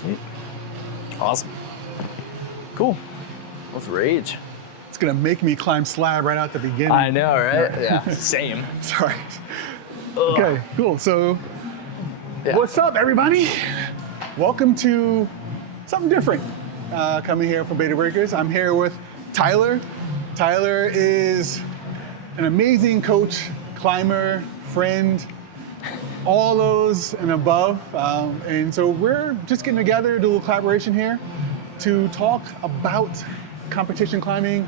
Sweet. Awesome. Cool. Let's rage. It's gonna make me climb slab right out the beginning. I know, right? Yeah, same. Sorry. Ugh. Okay, cool. So, Yeah. what's up, everybody? Welcome to something different. Coming here from BetaBreakerz. I'm here with Tyler. Tyler is an amazing coach, climber, friend, all those and above. And so we're just getting together, do a little collaboration here to talk about competition climbing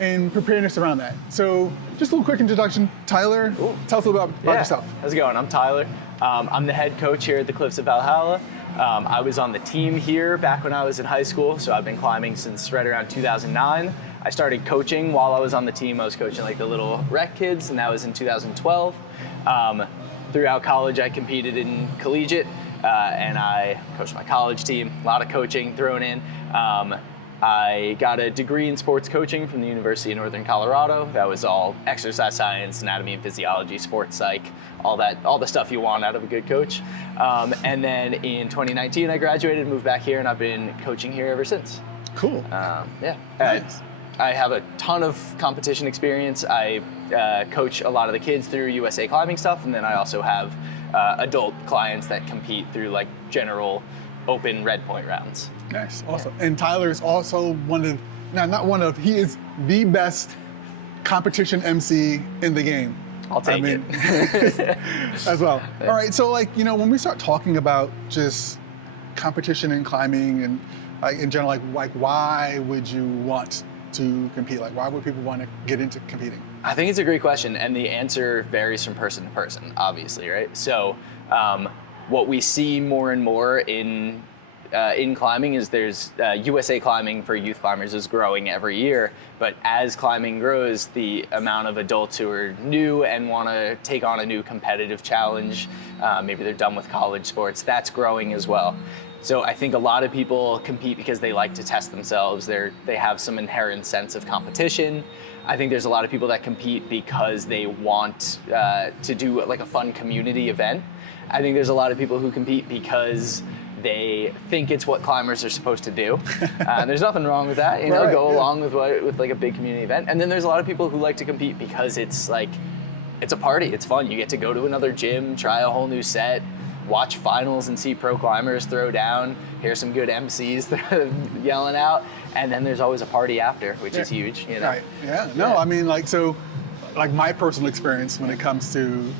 and preparedness around that. So just a little quick introduction. Tyler, tell us a little bit about yourself. How's it going? I'm Tyler. I'm the head coach here at the Cliffs of Valhalla. I was on the team here back when I was in high school, so I've been climbing since right around 2009. I started coaching while I was on the team. I was coaching like the little rec kids, and that was in 2012. Throughout college, I competed in collegiate, and I coached my college team. A lot of coaching thrown in. I got a degree in sports coaching from the University of Northern Colorado. That was all exercise science, anatomy and physiology, sports psych, all the stuff you want out of a good coach. And then in 2019, I graduated, moved back here, and I've been coaching here ever since. Cool. Yeah. Nice. I have a ton of competition experience. I coach a lot of the kids through USA climbing stuff, and then I also have adult clients that compete through like general open Redpoint rounds. Nice, awesome. And Tyler is also he is the best competition MC in the game. I'll take it. As well. All right, so when we start talking about just competition and climbing and in general, like why would you want to compete? Like why would people want to get into competing? I think it's a great question, and the answer varies from person to person, obviously, right? So what we see more and more in climbing is there's USA climbing for youth climbers is growing every year, but as climbing grows, the amount of adults who are new and want to take on a new competitive challenge, maybe they're done with college sports, that's growing as well. So I think a lot of people compete because they like to test themselves. They have some inherent sense of competition. I think there's a lot of people that compete because they want to do like a fun community event. I think there's a lot of people who compete because they think it's what climbers are supposed to do. There's nothing wrong with that, Right, go along with like a big community event. And then there's a lot of people who like to compete because it's like, it's a party, it's fun. You get to go to another gym, try a whole new set, watch finals and see pro climbers throw down, hear some good MCs yelling out, and then there's always a party after, which is huge. Right, yeah. No, I mean my personal experience when it comes to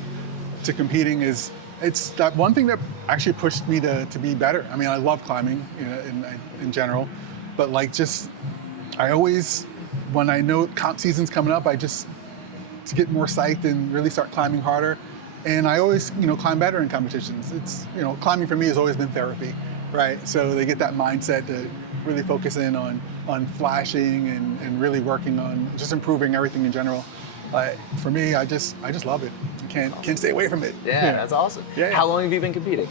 competing is, it's that one thing that actually pushed me to be better. I mean, I love climbing, in general, but I always, when I know comp season's coming up, to get more psyched and really start climbing harder. And I always, climb better in competitions. It's, climbing for me has always been therapy, right? So they get that mindset to really focus in on flashing and really working on just improving everything in general. For me, I just love it. Can't stay away from it. Yeah, that's awesome. Yeah. How long have you been competing?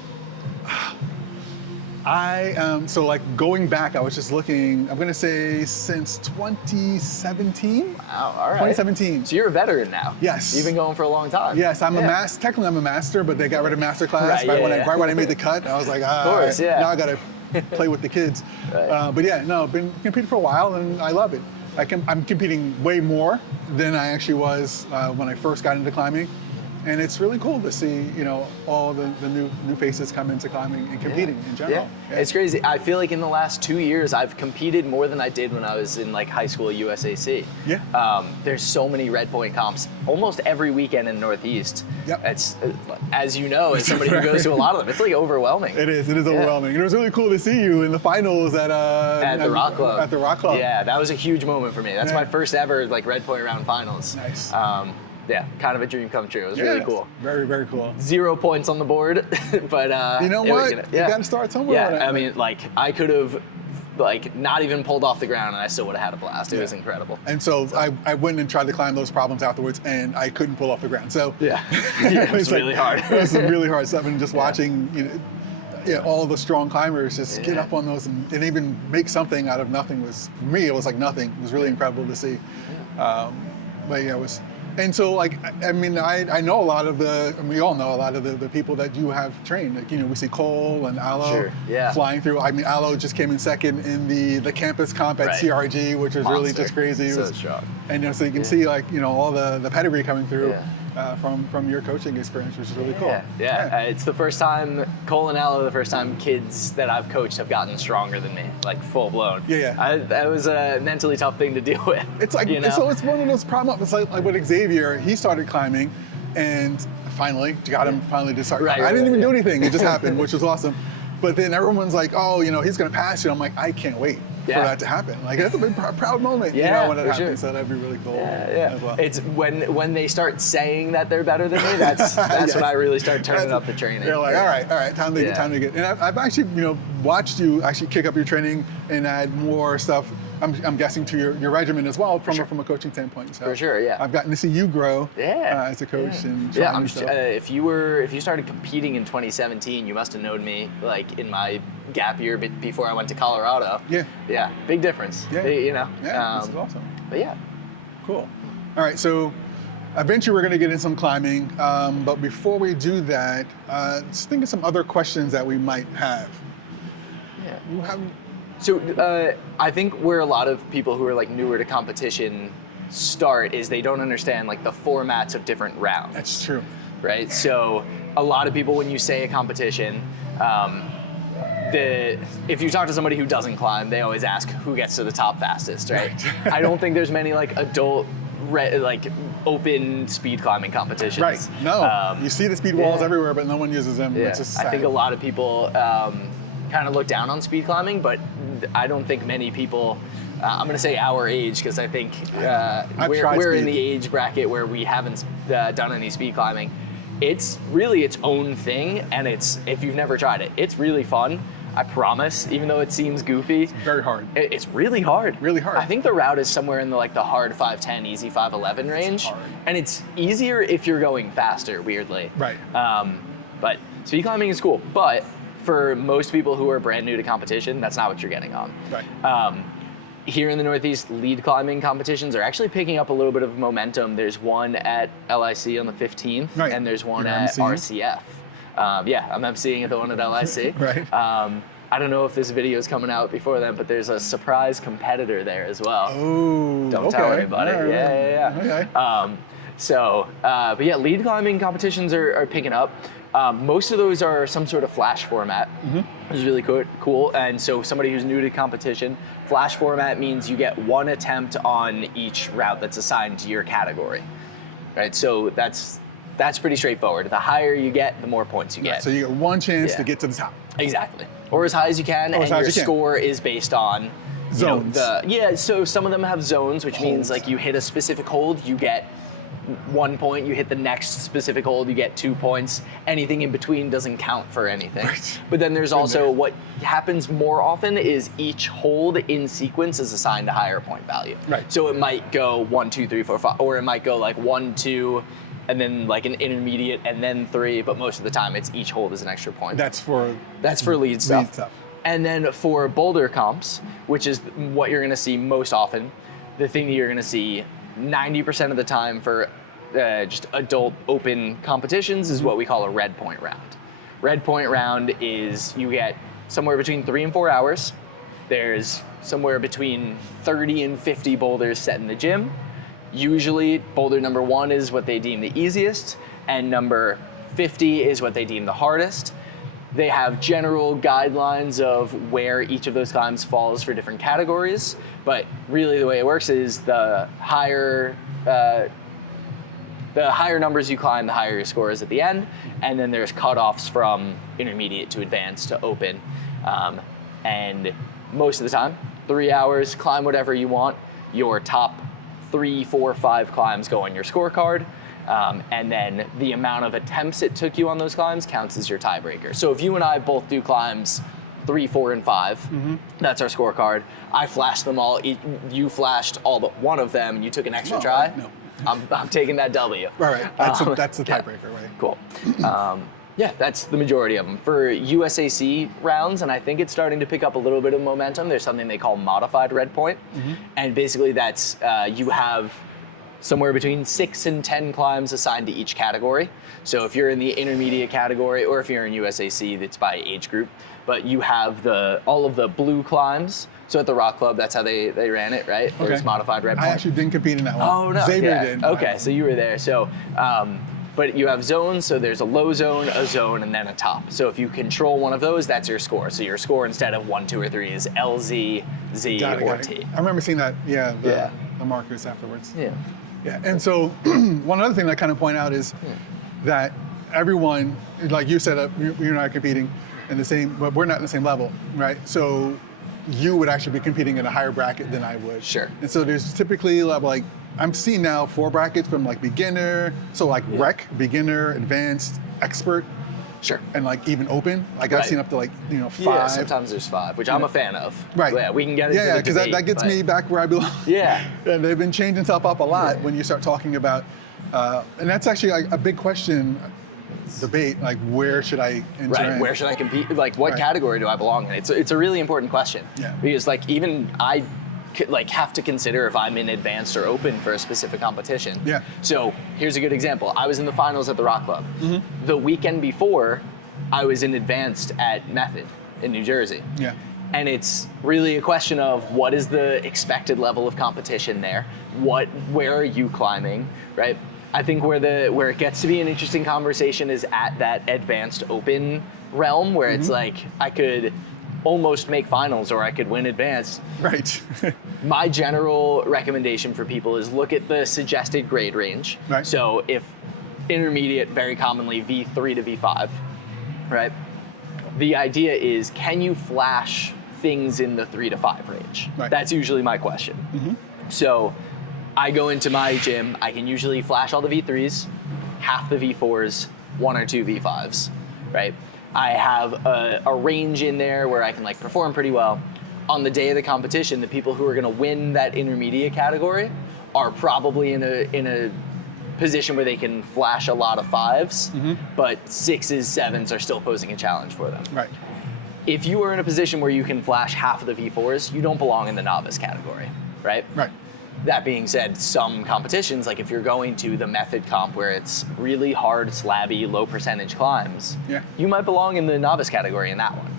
Going back, I was just looking, I'm gonna say since 2017. Wow, all right. 2017. So you're a veteran now. Yes. You've been going for a long time. Yes, technically I'm a master, but they got rid of master class right when I made the cut. I was like, of course, yeah. Now I gotta play with the kids. Right. But yeah, no, I've been competing for a while and I love it. I'm competing way more than I actually was when I first got into climbing. And it's really cool to see, all the new faces come into climbing and competing in general. Yeah. It's crazy. I feel like in the last 2 years, I've competed more than I did when I was in high school at USAC. Yeah. There's so many Redpoint comps almost every weekend in the Northeast. Yep. It's, as you know, as somebody who goes to a lot of them, it's overwhelming. It is overwhelming. And it was really cool to see you in the finals at the Rock Club. At the Rock Club. Yeah, that was a huge moment for me. That's my first ever Redpoint round finals. Nice. Yeah, kind of a dream come true. It was really cool. Very, very cool. 0 points on the board, but you know what? You got to start somewhere. Yeah, I mean, I could have not even pulled off the ground, and I still would have had a blast. It was incredible. And so I went and tried to climb those problems afterwards, and I couldn't pull off the ground. So it was really hard. It was really hard stuff, and just watching all the strong climbers just get up on those and even make something out of nothing was, for me, it was like nothing. It was really incredible to see. But yeah, it was And so, like, I mean, I know a lot of and we all know a lot of the people that you have trained. Like, we see Cole and Aloe flying through. I mean, Aloe just came in second in the campus comp at CRG, which is really just crazy. So strong. And so you can see, like, all the pedigree coming through. From your coaching experience, which is really cool. Yeah. It's the first time, Cole and Aloe, the first time kids that I've coached have gotten stronger than me, like full blown. That was a mentally tough thing to deal with. It's like, so it's one of those problems. It's like with Xavier, he started climbing and finally got him to start. I didn't even do anything. It just happened, which was awesome. But then everyone's like, oh, he's going to pass you. I'm like, I can't wait for that to happen. Like, that's a big proud moment, when that happens. Sure. So that'd be really cool as well. It's when they start saying that they're better than me, that's when I really start turning up the training. They're like, all right, time to get. And I've actually, watched you actually kick up your training and add more stuff. I'm guessing to your regimen as well from a coaching standpoint. So for sure, yeah. I've gotten to see you grow as a coach and if you started competing in 2017, you must have known me like in my gap year before I went to Colorado. Yeah, big difference. This is awesome. But cool. All right, so eventually we're going to get in some climbing, but before we do that, let's think of some other questions that we might have. So I think where a lot of people who are like newer to competition start is they don't understand like the formats of different rounds. That's true. Right? So a lot of people, when you say a competition, if you talk to somebody who doesn't climb, they always ask who gets to the top fastest, right? I don't think there's many like adult open speed climbing competitions. Right. No. You see the speed walls everywhere, but no one uses them. Yeah. It's just I think a lot of people kind of look down on speed climbing, but I don't think many people, I'm going to say our age, because I think we're in the age bracket where we haven't done any speed climbing. It's really its own thing, and if you've never tried it, it's really fun. I promise, even though it seems goofy. It's very hard. It's really hard. Really hard. I think the route is somewhere in the hard 510, easy 511 range. And it's easier if you're going faster, weirdly. Right. But speed climbing is cool. But for most people who are brand new to competition, that's not what you're getting on. Right. Here in the Northeast, lead climbing competitions are actually picking up a little bit of momentum. There's one at LIC on the 15th, and there's one at RCF. I'm emceeing at the one at LIC. Right. I don't know if this video is coming out before then, but there's a surprise competitor there as well. Oh, Don't tell anybody. Yeah. Okay. But lead climbing competitions are picking up. Most of those are some sort of flash format, which is really cool. And so somebody who's new to competition, flash format means you get one attempt on each route that's assigned to your category, right? So that's pretty straightforward. The higher you get, the more points you get. So you get one chance to get to the top. Exactly. Or as high as you can, and your score is based on zones. So some of them have zones, which means like you hit a specific hold, you get 1 point. You hit the next specific hold, you get 2 points. Anything in between doesn't count for anything. Right. But then there's also what happens more often is each hold in sequence is assigned a higher point value. Right. So it might go 1, 2, 3, 4, 5, or it might go like 1, 2, and then like an intermediate, and then 3. But most of the time, it's each hold is an extra point. That's for lead stuff. And then for boulder comps, which is what you're going to see most often, the thing that you're going to see 90% of the time for just adult open competitions is what we call a Redpoint round. Redpoint round is you get somewhere between 3 and 4 hours. There's somewhere between 30 and 50 boulders set in the gym. Usually boulder number 1 is what they deem the easiest, and number 50 is what they deem the hardest. They have general guidelines of where each of those climbs falls for different categories, but really the way it works is the higher numbers you climb, the higher your score is at the end, and then there's cutoffs from intermediate to advanced to open. And most of the time, 3 hours, climb whatever you want. Your top 3, 4, 5 climbs go on your scorecard. And then the amount of attempts it took you on those climbs counts as your tiebreaker. So if you and I both do climbs 3, 4, and 5, that's our scorecard. I flashed them all. You flashed all but one of them, and you took an extra try. No. I'm taking that W. Right. That's the tiebreaker, right? Cool. That's the majority of them. For USAC rounds, and I think it's starting to pick up a little bit of momentum, there's something they call modified Redpoint. And basically that's, you have somewhere between 6 and 10 climbs assigned to each category. So if you're in the intermediate category, or if you're in USAC, that's by age group. But you have all of the blue climbs. So at the Rock Club, that's how they ran it, right? Okay. It was modified Redpoint. I actually didn't compete in that one. Oh, no. Xavier did. Okay, so you were there. So, but you have zones, so there's a low zone, a zone, and then a top. So if you control one of those, that's your score. So your score instead of 1, 2, or 3 is LZ, Z, or T. I remember seeing that, the markers afterwards. Yeah. Yeah, and so one other thing that I kind of point out is that everyone, like you said, you and I are competing in the same, but we're not in the same level, right? So you would actually be competing in a higher bracket than I would. Sure. And so there's typically like, I'm seeing now 4 brackets from like beginner, so like rec, beginner, advanced, expert, Sure. and like even open. Like I've seen up to like 5. Yeah, sometimes there's 5, which I'm a fan of. Right. Yeah, we can get into the because that gets me back where I belong. Yeah. And they've been changing stuff up a lot when you start talking about, and that's actually like a big question, debate, like where should I enter Right, in? where should I compete? Like what category do I belong in? It's a really important question. Yeah. Because like even I have to consider if I'm in advanced or open for a specific competition. Yeah. So here's a good example. I was in the finals at the Rock Club. The weekend before, I was in advanced at Method in New Jersey. Yeah. And it's really a question of what is the expected level of competition there? Where are you climbing, right? I think where it gets to be an interesting conversation is at that advanced open realm where it's like I could almost make finals or I could win advanced. Right. My general recommendation for people is look at the suggested grade range. Right. So if intermediate, very commonly V3 to V5, right? The idea is, can you flash things in the 3 to 5 range? Right. That's usually my question. So I go into my gym, I can usually flash all the V3s, half the V4s, 1 or 2 V5s, right? I have a range in there where I can like perform pretty well. On the day of the competition, the people who are gonna win that intermediate category are probably in a position where they can flash a lot of 5s, but 6s, 7s are still posing a challenge for them. Right. If you are in a position where you can flash half of the V4s, you don't belong in the novice category, right? Right. That being said, some competitions, like if you're going to the method comp where it's really hard, slabby, low percentage climbs, you might belong in the novice category in that one.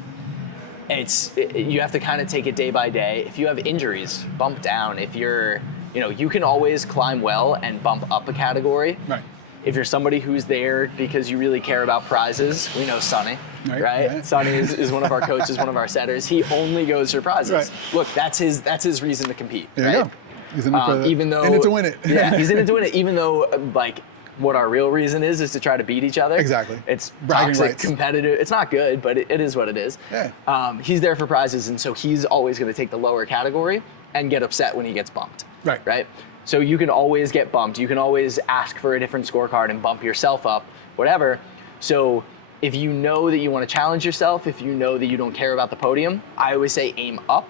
You have to kind of take it day by day. If you have injuries, bump down. If you're, you can always climb well and bump up a category. Right. If you're somebody who's there because you really care about prizes, we know Sonny, right? Yeah. Sonny is one of our coaches, one of our setters. He only goes for prizes. Right. Look, that's his reason to compete. There you go. He's in it for even though in it to win it. Yeah, he's in it to win it. Even though like what our real reason is to try to beat each other. Exactly. It's Bragging toxic, rights. competitive. It's not good, but it is what it is. Yeah. He's there for prizes, and so he's always going to take the lower category and get upset when he gets bumped. Right. Right. So you can always get bumped. You can always ask for a different scorecard and bump yourself up, whatever. So if you know that you want to challenge yourself, if you know that you don't care about the podium, I always say aim up.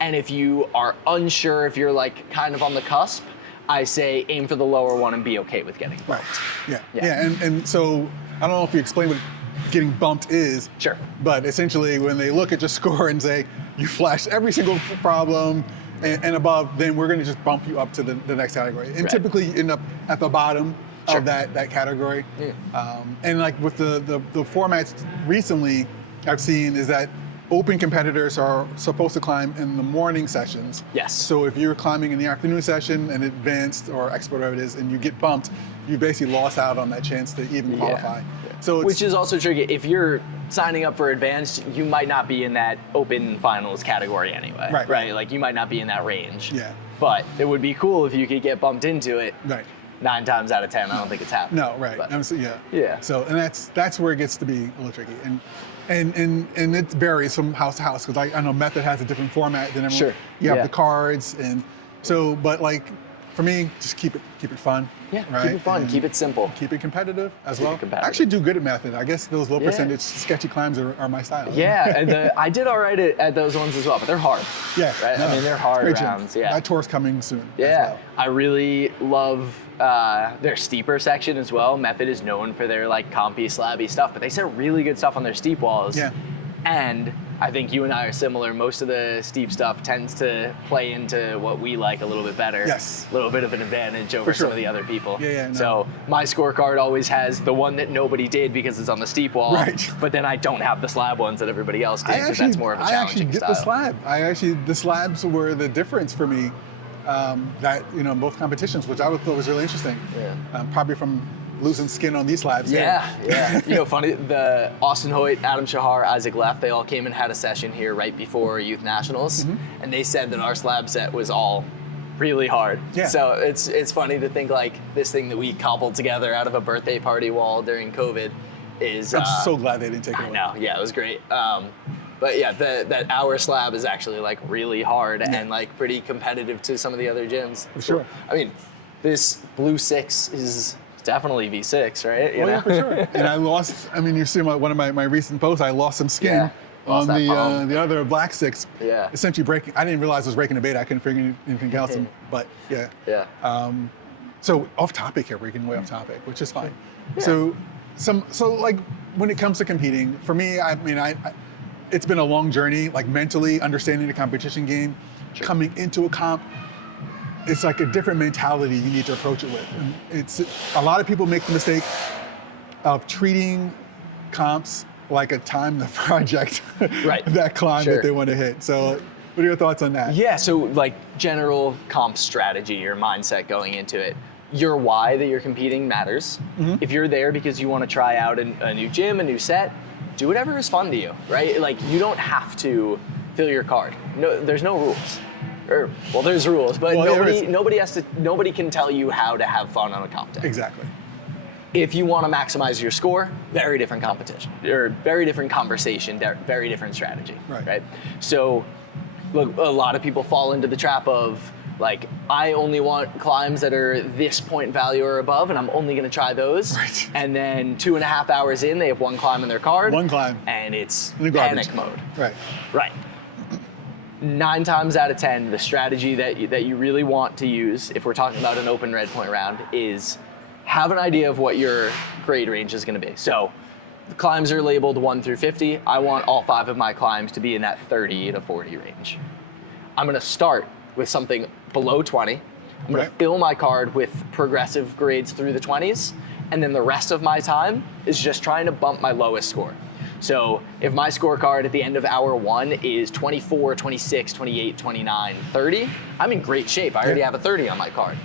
And if you are unsure, if you're like kind of on the cusp, I say aim for the lower one and be okay with getting bumped. Right. Yeah. And so I don't know if you explain what getting bumped is. Sure. But essentially when they look at your score and say you flashed every single problem and above, then we're going to just bump you up to the next category. And typically you end up at the bottom of that category. And like with the formats recently I've seen is that open competitors are supposed to climb in the morning sessions. Yes. So if you're climbing in the afternoon session and advanced or expert, whatever it is, and you get bumped, you basically lost out on that chance to even qualify. So which is also tricky. If you're signing up for advanced, you might not be in that open finals category anyway. Right. Like you might not be in that range. Yeah. But it would be cool if you could get bumped into it. Right. 9 times out of 10, I don't think it's happening. No, right. But, yeah. So and that's where it gets to be a little tricky. And it varies from house to house because I know Method has a different format than everyone. Sure. You have the cards and so, but like for me, just keep it fun. Yeah, right? keep it fun, keep it simple. Keep it competitive as well. Competitive. I actually do good at Method. I guess those low percentage sketchy climbs are my style. Yeah, and I did all right at those ones as well, but they're hard. Yeah. Right? No, I mean, they're hard great rounds. gym. Yeah. That tour's coming soon. Yeah. As well. I really love their steeper section as well. Method is known for their like compy, slabby stuff, but they set really good stuff on their steep walls. Yeah. And I think you and I are similar. Most of the steep stuff tends to play into what we like a little bit better. Yes. A little bit of an advantage over some of the other people. Yeah, no. So my scorecard always has the one that nobody did because it's on the steep wall. Right. But then I don't have the slab ones that everybody else did because that's more of a challenging style. The slabs were the difference for me. In both competitions, which I thought was really interesting. Yeah. Probably from losing skin on these slabs. Yeah. Funny, the Austin Hoyt, Adam Shahar, Isaac Leff, they all came and had a session here right before Youth Nationals, and they said that our slab set was all really hard. Yeah. So it's funny to think like this thing that we cobbled together out of a birthday party wall during COVID is. I'm so glad they didn't take it away. I know, yeah, it was great. But yeah, that hour slab is actually like really hard and like pretty competitive to some of the other gyms. For sure. I mean, this blue 6 is definitely V6, right? Yeah, for sure. And I lost, you see one of my recent posts, I lost some skin on the other black 6. Yeah. Essentially breaking, I didn't realize I was breaking the beta. I couldn't figure anything else, but yeah. Yeah. So off topic here, we're getting way off topic, which is fine. Yeah. So like when it comes to competing, for me, it's been a long journey, like mentally understanding the competition game, coming into a comp. It's like a different mentality you need to approach it with. And a lot of people make the mistake of treating comps like a time project, that climb that they want to hit. So what are your thoughts on that? Yeah, so like general comp strategy, your mindset going into it. Your why that you're competing matters. If you're there because you want to try out a new gym, a new set, do whatever is fun to you, right? Like you don't have to fill your card. No, there's no rules. There's rules, but nobody can tell you how to have fun on a comp day. Exactly. If you want to maximize your score, very different competition, or very different conversation, very different strategy, right? So, look, a lot of people fall into the trap of like, I only want climbs that are this point value or above, and I'm only going to try those. Right. And then 2.5 hours in, they have one climb in their card. One climb. And it's panic mode. Right. 9 times out of 10, the strategy that you really want to use, if we're talking about an open Redpoint round, is have an idea of what your grade range is going to be. So the climbs are labeled 1 through 50. I want all 5 of my climbs to be in that 30 to 40 range. I'm going to start with something below 20. I'm going to fill my card with progressive grades through the 20s, and then the rest of my time is just trying to bump my lowest score. So if my scorecard at the end of hour 1 is 24, 26, 28, 29, 30, I'm in great shape. I already have a 30 on my card.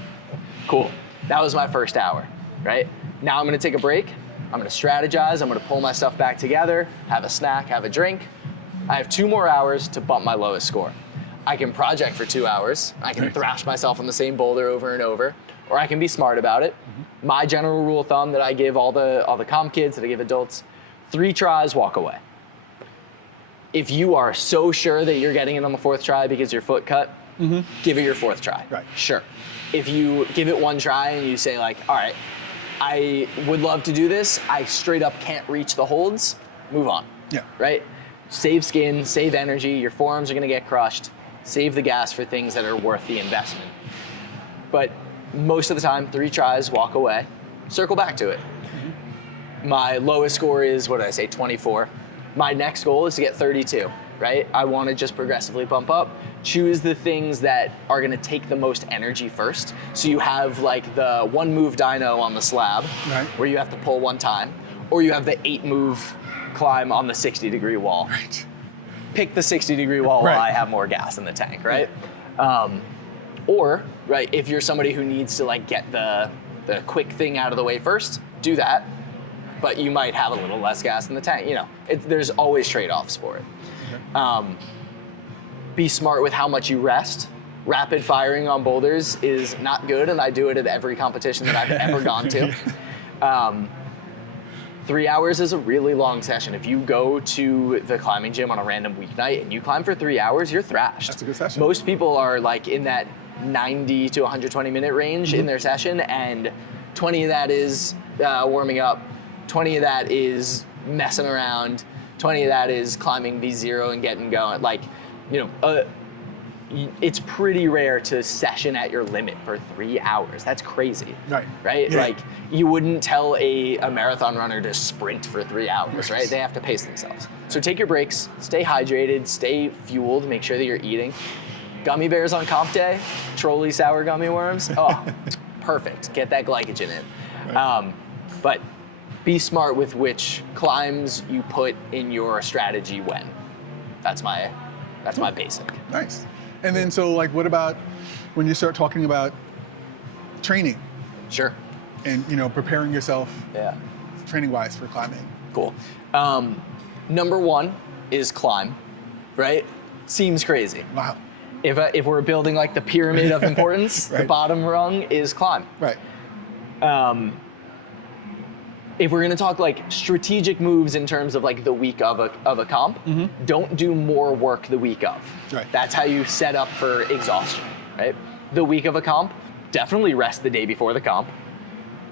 Cool. That was my first hour, right? Now I'm going to take a break. I'm going to strategize. I'm going to pull my stuff back together, have a snack, have a drink. I have 2 more hours to bump my lowest score. I can project for 2 hours. I can thrash myself on the same boulder over and over, or I can be smart about it. My general rule of thumb that I give all the comp kids, that I give adults, 3 tries, walk away. If you are so sure that you're getting it on the 4th try because your foot cut, give it your 4th try. Right. Sure. If you give it 1 try and you say like, all right, I would love to do this, I straight up can't reach the holds, move on. Yeah. Right? Save skin, save energy, your forearms are gonna get crushed, save the gas for things that are worth the investment. But most of the time, 3 tries, walk away, circle back to it. My lowest score is, 24. My next goal is to get 32, right? I want to just progressively bump up. Choose the things that are going to take the most energy first. So you have like the 1 move dyno on the slab, where you have to pull 1 time, or you have the 8 move climb on the 60-degree wall. Right. Pick the 60-degree wall while I have more gas in the tank, right? Or, if you're somebody who needs to like get the quick thing out of the way first, do that. But you might have a little less gas in the tank. There's always trade-offs for it. Be smart with how much you rest. Rapid firing on boulders is not good, and I do it at every competition that I've ever gone to. 3 hours is a really long session. If you go to the climbing gym on a random weeknight and you climb for 3 hours, you're thrashed. That's a good session. Most people are like in that 90 to 120 minute range in their session, and 20 of that is warming up. 20 of that is messing around. 20 of that is climbing V0 and getting going. it's pretty rare to session at your limit for 3 hours. That's crazy. Right? Yeah. Like, you wouldn't tell a marathon runner to sprint for 3 hours, right? They have to pace themselves. So take your breaks, stay hydrated, stay fueled, make sure that you're eating. Gummy bears on comp day, Trolley sour gummy worms. Oh, perfect. Get that glycogen in. Right. But be smart with which climbs you put in your strategy when. That's my basic. Nice. And then, so like, what about when you start talking about training Sure. and, preparing yourself Yeah. training-wise for climbing? Cool. Number one is climb, right? Seems crazy. Wow. If we're building like the pyramid of importance, Right. the bottom rung is climb. Right. If we're gonna talk like strategic moves in terms of like the week of a comp, don't do more work the week of. Right. That's how you set up for exhaustion, right? The week of a comp, definitely rest the day before the comp.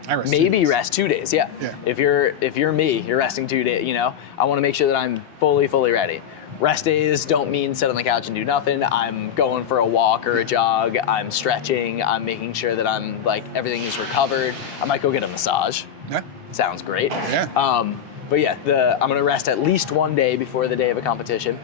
I rest Maybe 2 days. rest 2 days, yeah. Yeah. If you're me, you're resting 2 days, I wanna make sure that I'm fully ready. Rest days don't mean sit on the couch and do nothing. I'm going for a walk or a jog, I'm stretching, I'm making sure that I'm like, everything is recovered. I might go get a massage. Yeah. Sounds great. Yeah. But yeah, I'm gonna rest at least 1 day before the day of a competition.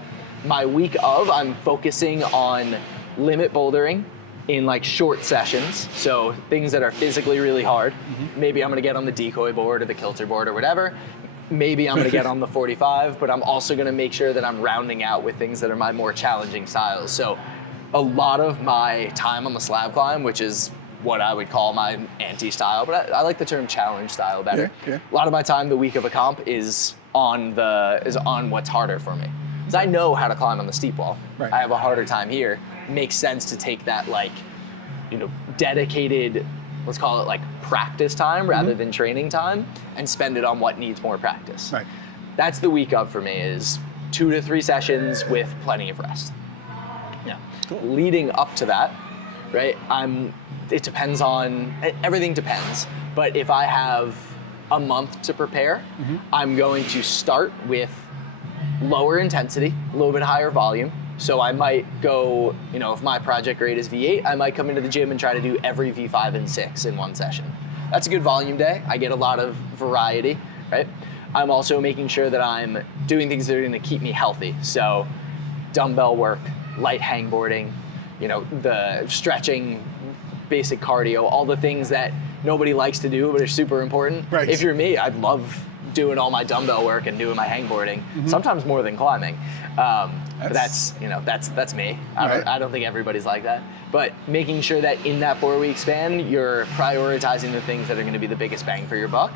My week of, I'm focusing on limit bouldering in like short sessions. So things that are physically really hard. Maybe I'm gonna get on the decoy board or the kilter board or whatever. Maybe I'm gonna get on the 45, but I'm also gonna make sure that I'm rounding out with things that are my more challenging styles. So a lot of my time on the slab climb, which is what I would call my anti-style, but I like the term challenge style better. Yeah. A lot of my time the week of a comp is on what's harder for me. Because I know how to climb on the steep wall. Right. I have a harder time here. Makes sense to take that dedicated, let's call it like practice time rather than training time, and spend it on what needs more practice. Right. That's the week of for me, is 2 to 3 sessions with plenty of rest. Yeah. Cool. Leading up to that, right, everything depends, but if I have a month to prepare, I'm going to start with lower intensity, a little bit higher volume. So I might go, if my project grade is V8, I might come into the gym and try to do every V5 and 6 in one session. That's a good volume day. I get a lot of variety, right? I'm also making sure that I'm doing things that are gonna keep me healthy. So dumbbell work, light hangboarding, the stretching, basic cardio, all the things that nobody likes to do but are super important. Right. If you're me, I'd love doing all my dumbbell work and doing my hangboarding, sometimes more than climbing. But that's me. I don't think everybody's like that. But making sure that in that 4-week span, you're prioritizing the things that are gonna be the biggest bang for your buck.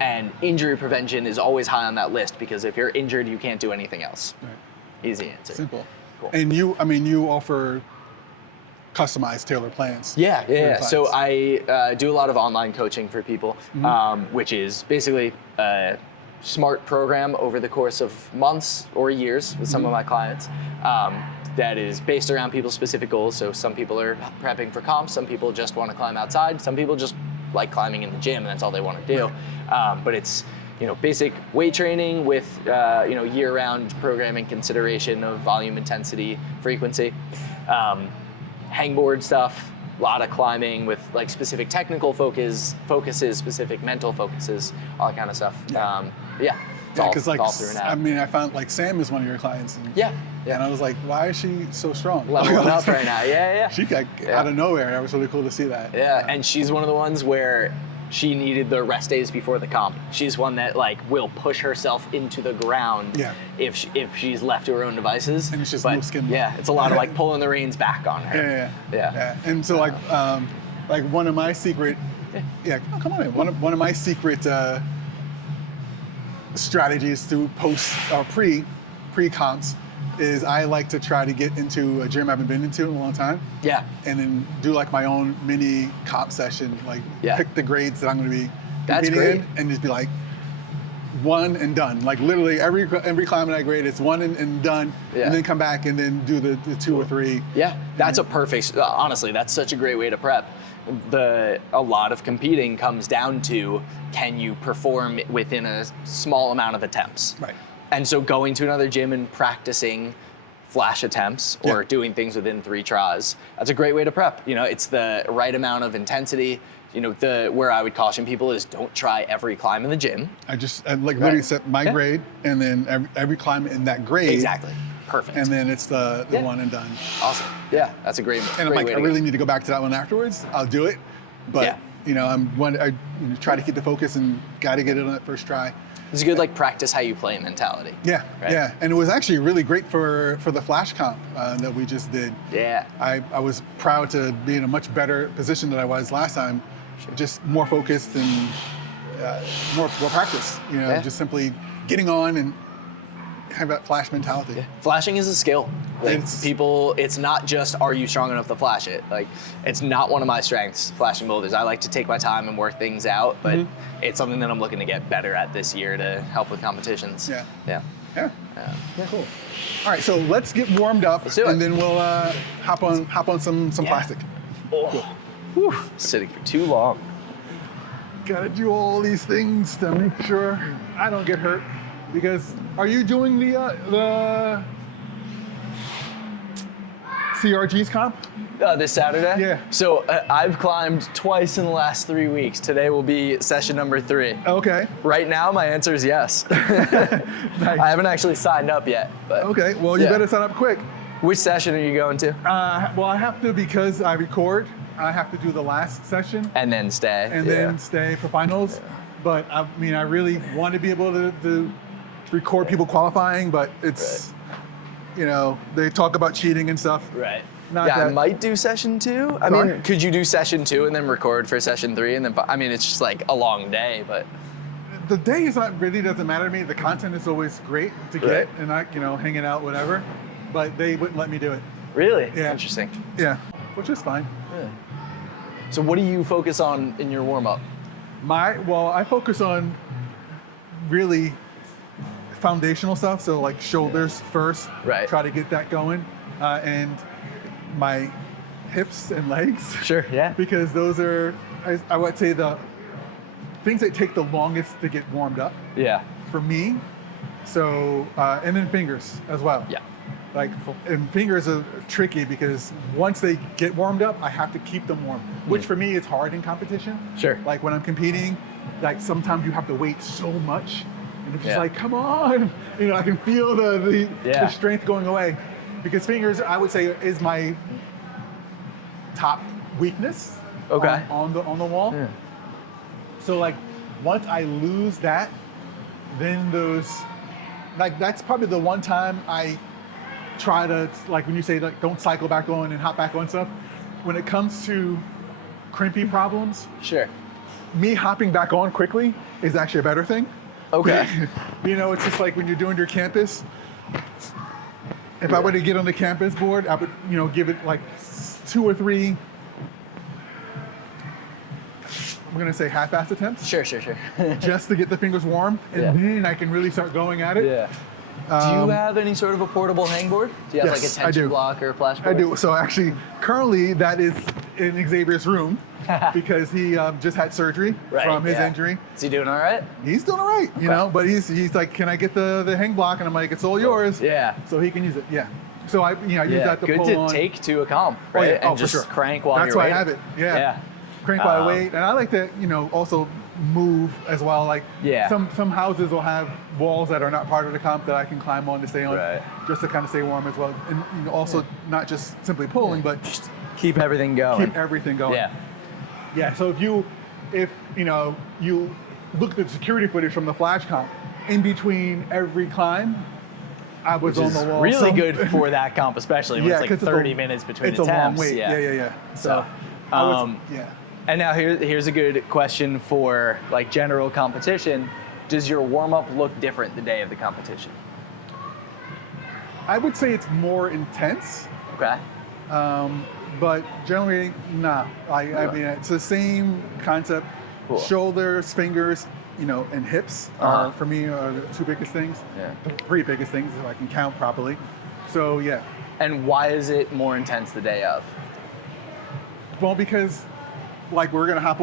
And injury prevention is always high on that list, because if you're injured, you can't do anything else. Right. Easy answer. Simple. Cool. And you offer customized tailored plans. Yeah. for your So clients. I do a lot of online coaching for people, which is basically a smart program over the course of months or years with some of my clients. That is based around people's specific goals. So some people are prepping for comps, some people just want to climb outside, some people just like climbing in the gym and that's all they want to do. But it's basic weight training with year-round programming consideration of volume, intensity, frequency, hangboard stuff, a lot of climbing with like specific technical focuses, specific mental focuses, all that kind of stuff. It's all through an app. I found like Sam is one of your clients. And, Yeah. And I was like, why is she so strong? Leveling up right now. Yeah. She got out of nowhere. That was really cool to see that. Yeah, and she's one of the ones where she needed the rest days before the comp. She's one that will push herself into the ground if she's left to her own devices. And it's just no skin. Yeah, it's a lot of pulling the reins back on her. Yeah. And so one of my secret, come on in. One of my secret strategies to post pre-comps is I like to try to get into a gym I haven't been into in a long time. Yeah. And then do my own mini comp session, pick the grades that I'm going to be competing in, and just be like, one and done. Literally every climb that I grade, it's one and done, and then come back and then do the 2 or 3. Yeah, that's a perfect, honestly, that's such a great way to prep. A lot of competing comes down to, can you perform within a small amount of attempts? Right. And so going to another gym and practicing flash attempts or doing things within 3 tries, that's a great way to prep. You know, it's the right amount of intensity. You know, where I would caution people is don't try every climb in the gym. I literally set my grade, and then every climb in that grade. Exactly. Perfect. And then it's the one and done. Awesome. Yeah, that's a great. And I'm like, I really need to go back to that one afterwards. I'll do it, but you know, I try to keep the focus and got to get it on that first try. It's a good like practice how you play mentality. Yeah, right? Yeah, and it was actually really great for the flash comp that we just did. Yeah. I was proud to be in a much better position than I was last time. Just more focused and more practice. You know, just simply getting on and have that flash mentality. Yeah. Flashing is a skill. Like it's not just are you strong enough to flash it. Like it's not one of my strengths, flashing boulders. I like to take my time and work things out, but it's something that I'm looking to get better at this year to help with competitions. Yeah, cool. All right, so let's get warmed up, and then we'll hop on some plastic. Oh. Cool. Whew. Sitting for too long. Gotta do all these things to make sure I don't get hurt. Because are you doing the CRG's comp? This Saturday? Yeah. So I've climbed twice in the last 3 weeks. Today will be session number 3. Okay. Right now, my answer is yes. Nice. I haven't actually signed up yet. But okay, well, you better sign up quick. Which session are you going to? Well, I have to, because I record, I have to do the last session. And then stay. And then stay for finals. Yeah. But I mean, I really want to be able to record people qualifying, but it's, you know, they talk about cheating and stuff. Right. I might do session 2. I mean, could you do session 2 and then record for session 3? And then, I mean, it's just like a long day, but. The day is not really doesn't matter to me. The content is always great to get, and I, you know, hanging out, whatever. But they wouldn't let me do it. Really? Yeah. Interesting. Yeah, which is fine. Yeah. So what do you focus on in your warm-up? I focus on really foundational stuff. So like shoulders first. Right. Try to get that going, and my hips and legs. Sure. Yeah. Because those are, I would say, the things that take the longest to get warmed up. Yeah. For me. So and then fingers as well. Yeah. Like, and fingers are tricky because once they get warmed up, I have to keep them warm, which for me is hard in competition. Sure. Like when I'm competing, like sometimes you have to wait so much, and it's just like, come on, you know, I can feel the strength going away, because fingers, I would say, is my top weakness. Okay. On the wall. Yeah. So like, once I lose that, then that's probably the one time I try to, like when you say like don't cycle back on and hop back on stuff, when it comes to crimpy problems, me hopping back on quickly is actually a better thing. Okay. You know, it's just like when you're doing your campus, if I were to get on the campus board, I would, you know, give it like 2 or 3, I'm gonna say half-assed attempts. Sure. Just to get the fingers warm, and then I can really start going at it. Yeah. Do you have any sort of a portable hangboard? Do you have like a tension block or a flashboard? I do. So actually, currently that is in Xavier's room because he just had surgery from his injury. Is he doing all right? He's doing all right, you know, but he's like, can I get the hang block? And I'm like, it's all yours. Yeah. So he can use it, So I use that to pull on. Good to take to a comp, right? And just crank while you're waiting. That's why I have it, yeah. Crank while I wait. And I like to, you know, also move as well. Like some houses will have walls that are not part of the comp that I can climb on to stay on, just to kind of stay warm as well. And you know, also not just simply pulling, but just keep everything going. Keep everything going. Yeah. So if you know, you look at the security footage from the flash comp, in between every climb, I was on the wall. Really good for that comp, especially when it's like 30 minutes between attempts. It's a long wait. Yeah. So, And now here's a good question for like general competition. Does your warm-up look different the day of the competition? I would say it's more intense. Okay. But generally, nah. I mean, it's the same concept. Cool. Shoulders, fingers, you know, and hips are, for me, are the 2 biggest things. Yeah. The 3 biggest things, if I can count properly. So, yeah. And why is it more intense the day of? Well, because like I'm gonna hop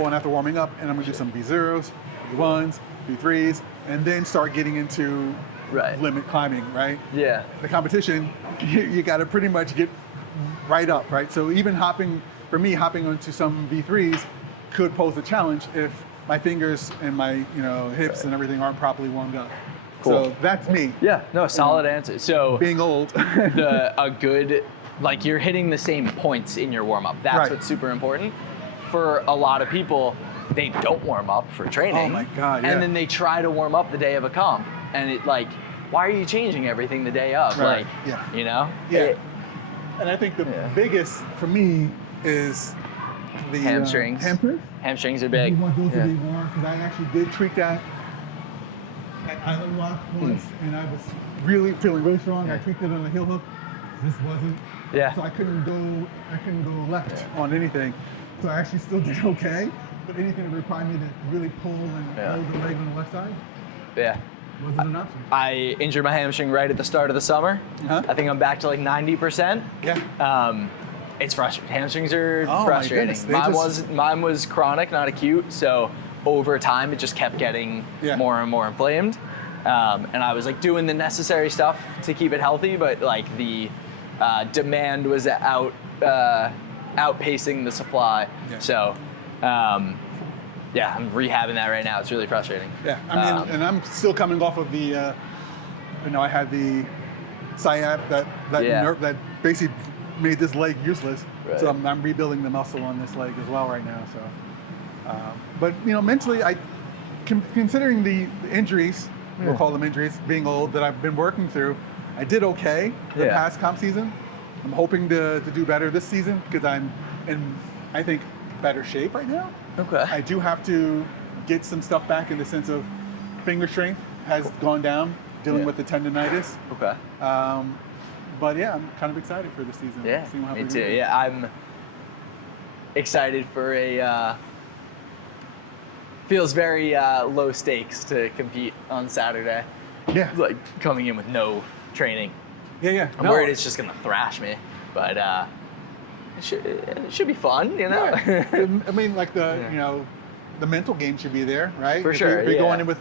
on after warming up, and I'm gonna do some V0s, V1s, V3s, and then start getting into Right. limit climbing, right? Yeah. The competition, you got to pretty much get right up, right? So even hopping onto some V3s could pose a challenge if my fingers and my hips and everything aren't properly warmed up. Cool. So that's me. Yeah, no, solid answer. So Being old. a good, like you're hitting the same points in your warm up. That's Right. what's super important. For a lot of people, they don't warm up for training. Oh my God, yeah. And then they try to warm up the day of a comp. And it like, why are you changing everything the day of? Right. Like, Yeah. Yeah. And I think the biggest for me is the hamstrings. Hamstrings. Hamstrings are I big. want those to be more, because I actually did tweak that at Island Rock once, and I was really feeling really strong. I tweaked it on the heel hook. This wasn't. Yeah. So I couldn't go left on anything. So I actually still did okay, but anything that required me to really pull and hold the leg on the left side Yeah. wasn't an option. I injured my hamstring right at the start of the summer. I think I'm back to like 90%. Yeah. It's frustrating. Hamstrings are Oh, my frustrating. goodness. Mine was chronic, not acute. So over time, it just kept getting more and more inflamed. And I was like doing the necessary stuff to keep it healthy, but like the demand was outpacing the supply. Yeah. So I'm rehabbing that right now. It's really frustrating. Yeah, I mean, and I'm still coming off of the, I had the sciatic, that nerve that basically made this leg useless. Right. So I'm rebuilding the muscle on this leg as well right now. So, but mentally, considering the injuries, we'll call them injuries, being old, that I've been working through, I did okay the past comp season. I'm hoping to do better this season because I'm in, I think, better shape right now. Okay. I do have to get some stuff back in the sense of finger strength has gone down, dealing with the tendonitis. Okay. But yeah, I'm kind of excited for the season. Yeah, seeing how me we're too. doing. Yeah, I'm excited for feels very low stakes to compete on Saturday. Yeah. Like coming in with no training. Yeah. I'm worried it's just gonna thrash me, but it should be fun, Yeah. I mean, like the mental game should be there, right? For sure. If you're going in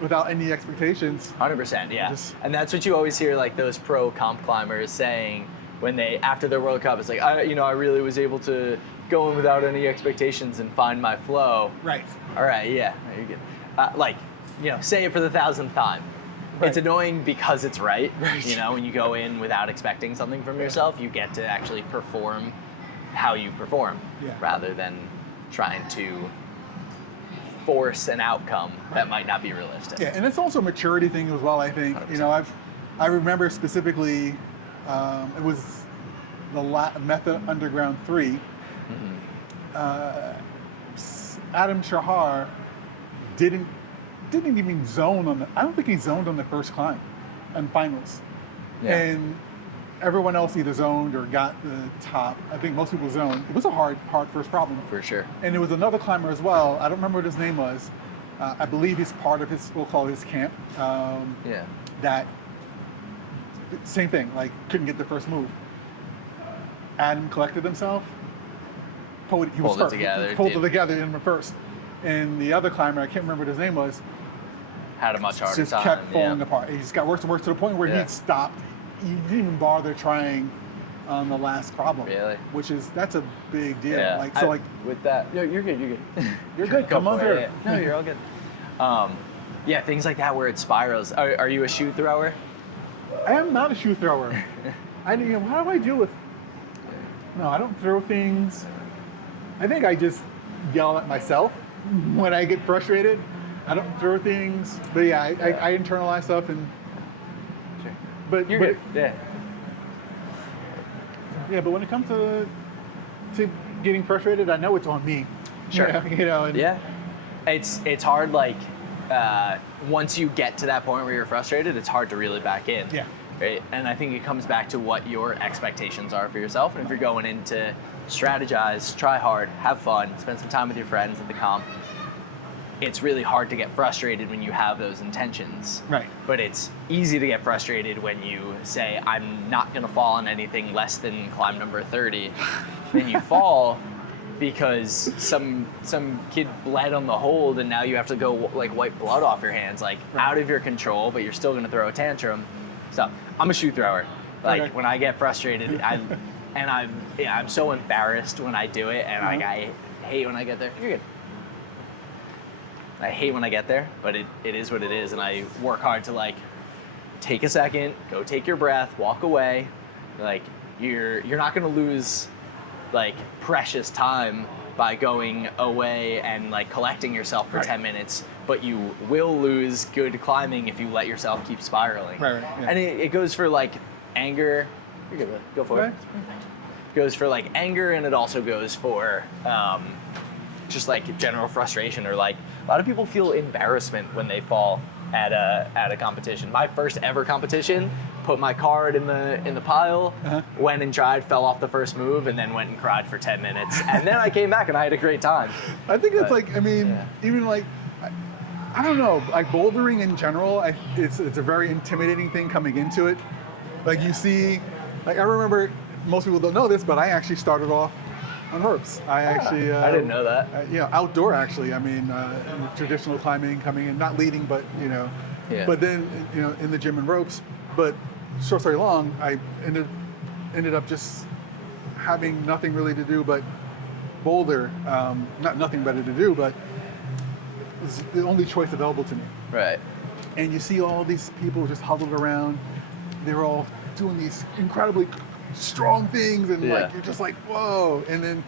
without any expectations. 100%, yeah. And that's what you always hear, like those pro comp climbers saying when they after their World Cup. It's like I really was able to go in without any expectations and find my flow. Right. All right, yeah, you're good. Say it for the 1,000th time. Right. It's annoying because it's right. When you go in without expecting something from yourself, you get to actually perform how you perform rather than trying to force an outcome that might not be realistic. Yeah, and it's also a maturity thing as well, I think. 100%. I remember specifically, it was the Method Underground 3. Adam Shahar didn't even zone I don't think he zoned on the first climb and finals. Yeah. And everyone else either zoned or got the top. I think most people zoned. It was a hard first problem. For sure. And there was another climber as well. I don't remember what his name was. I believe he's part of we'll call his camp. That same thing, like couldn't get the first move. Adam collected himself. Pulled it together in the first. And the other climber, I can't remember what his name was, had a much harder just time. kept falling apart. He just got worse and worse to the point where he stopped. He didn't even bother trying on the last problem. Really? That's a big deal. Yeah. With that, you're good. You're good. You're good. Come on through. No, you're all good. Things like that where it spirals. Are you a shoe thrower? I am not a shoe thrower. How do I deal with? No, I don't throw things. I think I just yell at myself when I get frustrated. I don't throw things, but I internalize stuff and. Sure. But you're good. Yeah. Yeah, but when it comes to getting frustrated, I know it's on me. Sure. And It's hard. Like once you get to that point where you're frustrated, it's hard to reel it back in. Yeah. Right. And I think it comes back to what your expectations are for yourself. And if you're going in to strategize, try hard, have fun, spend some time with your friends at the comp, it's really hard to get frustrated when you have those intentions. Right. But it's easy to get frustrated when you say, I'm not going to fall on anything less than climb number 30. Then you fall, because some kid bled on the hold and now you have to go like wipe blood off your hands, like out of your control, but you're still gonna throw a tantrum. So I'm a shoe thrower. Like when I get frustrated, I'm so embarrassed when I do it, and like I hate when I get there. You're good. I hate when I get there, but it is what it is, and I work hard to like take a second, go take your breath, walk away. Like you're not gonna lose like precious time by going away and like collecting yourself for 10 minutes, but you will lose good climbing if you let yourself keep spiraling. Right. Yeah. And it goes for like anger. You're good, go for it. It goes for like anger, and it also goes for just like general frustration, or like a lot of people feel embarrassment when they fall at a competition. My first ever competition, put my card in the pile, went and tried, fell off the first move, and then went and cried for 10 minutes. And then I came back and I had a great time. I think that's like, I mean, even like, I don't know, like bouldering in general, it's a very intimidating thing coming into it. Like you see, like I remember, most people don't know this, but I actually started off on ropes. I didn't know that. Outdoor actually. I mean, in traditional climbing, coming in, not leading, but but then in the gym and ropes. But short story long, I ended up just having nothing really to do but boulder. Not nothing better to do, but it's the only choice available to me. Right. And you see all these people just huddled around. They're all doing these incredibly strong things, and like you're just like, whoa. And then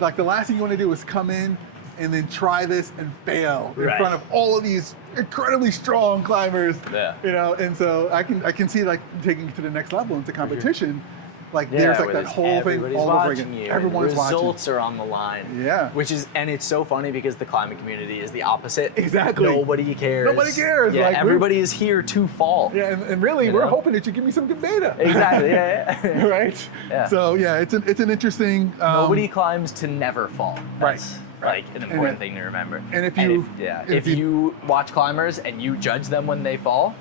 like the last thing you want to do is come in and then try this and fail in front of all of these incredibly strong climbers. And so I can see like taking it to the next level into competition. Like there's like that whole thing all over again. Everyone's watching. Results are on the line. Yeah. And it's so funny because the climbing community is the opposite. Exactly. Nobody cares. Nobody cares. Yeah, like, everybody is here to fall. Yeah, and really we're hoping that you give me some good data. Exactly. Yeah. Right. Yeah. So it's an interesting. Nobody climbs to never fall. That's like an important thing to remember. And if you watch climbers and you judge them when they fall,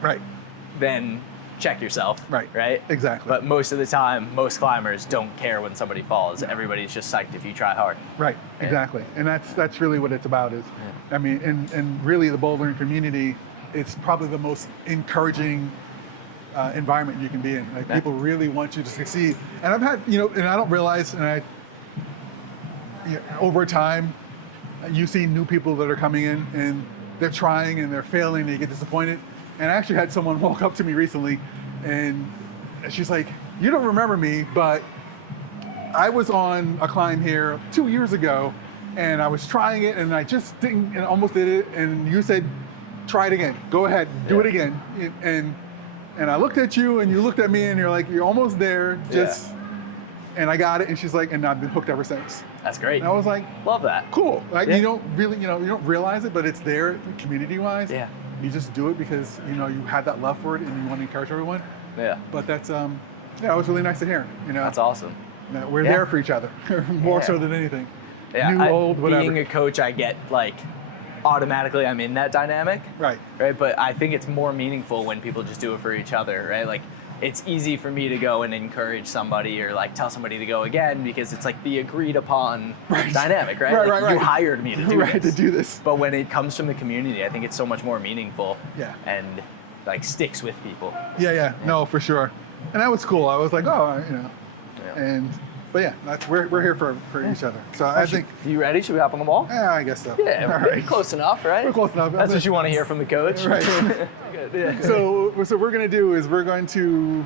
then check yourself. Right. Exactly. But most of the time, most climbers don't care when somebody falls. Everybody's just psyched if you try hard. Right. Exactly. And that's really what it's about. Is I mean, and really the bouldering community, it's probably the most encouraging environment you can be in. Like people really want you to succeed. And I've had and I don't realize, and over time, you see new people that are coming in and they're trying and they're failing, and you get disappointed. And I actually had someone walk up to me recently, and she's like, "You don't remember me, but I was on a climb here 2 years ago, and I was trying it, and I just didn't, and almost did it. And you said, try it again. Go ahead, do it again." And I looked at you, and you looked at me, and you're like, "You're almost there. Just." And I got it, and she's like, "And I've been hooked ever since." That's great. And I was like, love that. Cool. Like you don't really, you don't realize it, but it's there community-wise. Yeah. You just do it because you had that love for it and you want to encourage everyone. Yeah. But that's it was really nice to hear. That's awesome. That we're there for each other, more so than anything. Yeah. New, old, whatever. Being a coach, I get like automatically I'm in that dynamic. Right. But I think it's more meaningful when people just do it for each other. Right. Like it's easy for me to go and encourage somebody or like tell somebody to go again because it's like the agreed upon dynamic, right? Right. You hired me to do this. to do this. But when it comes from the community, I think it's so much more meaningful. Yeah. And like sticks with people. Yeah. No, for sure. And that was cool. I was like, but we're here for each other. So I think. You ready? Should we hop on the wall? Yeah, I guess so. Yeah, we're close enough, right? We're close enough. That's what you want to hear from the coach. Right. Good, yeah. So what we're going to do is we're going to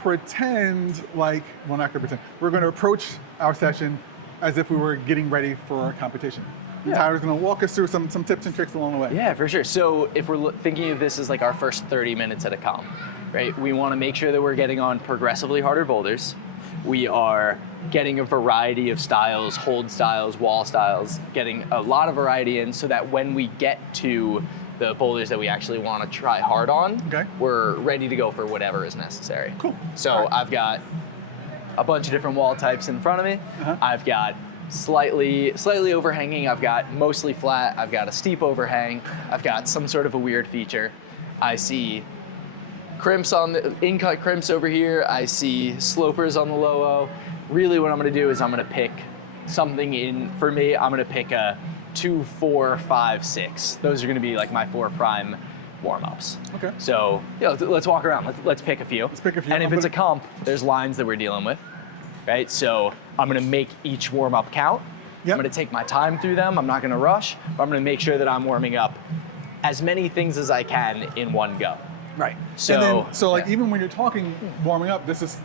pretend like, well, not going to pretend. We're going to approach our session as if we were getting ready for our competition. And Tyler's going to walk us through some tips and tricks along the way. Yeah, for sure. So if we're thinking of this as like our first 30 minutes at a comp, right? We want to make sure that we're getting on progressively harder boulders. We are getting a variety of styles, hold styles, wall styles, getting a lot of variety in so that when we get to the boulders that we actually want to try hard on, we're ready to go for whatever is necessary. Cool. So I've got a bunch of different wall types in front of me. I've got slightly overhanging. I've got mostly flat. I've got a steep overhang. I've got some sort of a weird feature. I see crimps on the in-cut crimps over here. I see slopers on the low-o. Really what I'm gonna do is I'm gonna pick something in, for me, I'm gonna pick a 2, 4, 5, 6. Those are gonna be like my 4 prime warm-ups. Okay. So, let's walk around. Let's pick a few. Let's pick a few. And if it's a comp, there's lines that we're dealing with, right? So I'm gonna make each warm-up count. Yep. I'm gonna take my time through them. I'm not gonna rush, but I'm gonna make sure that I'm warming up as many things as I can in one go. Right. So, like even when you're talking warming up, this is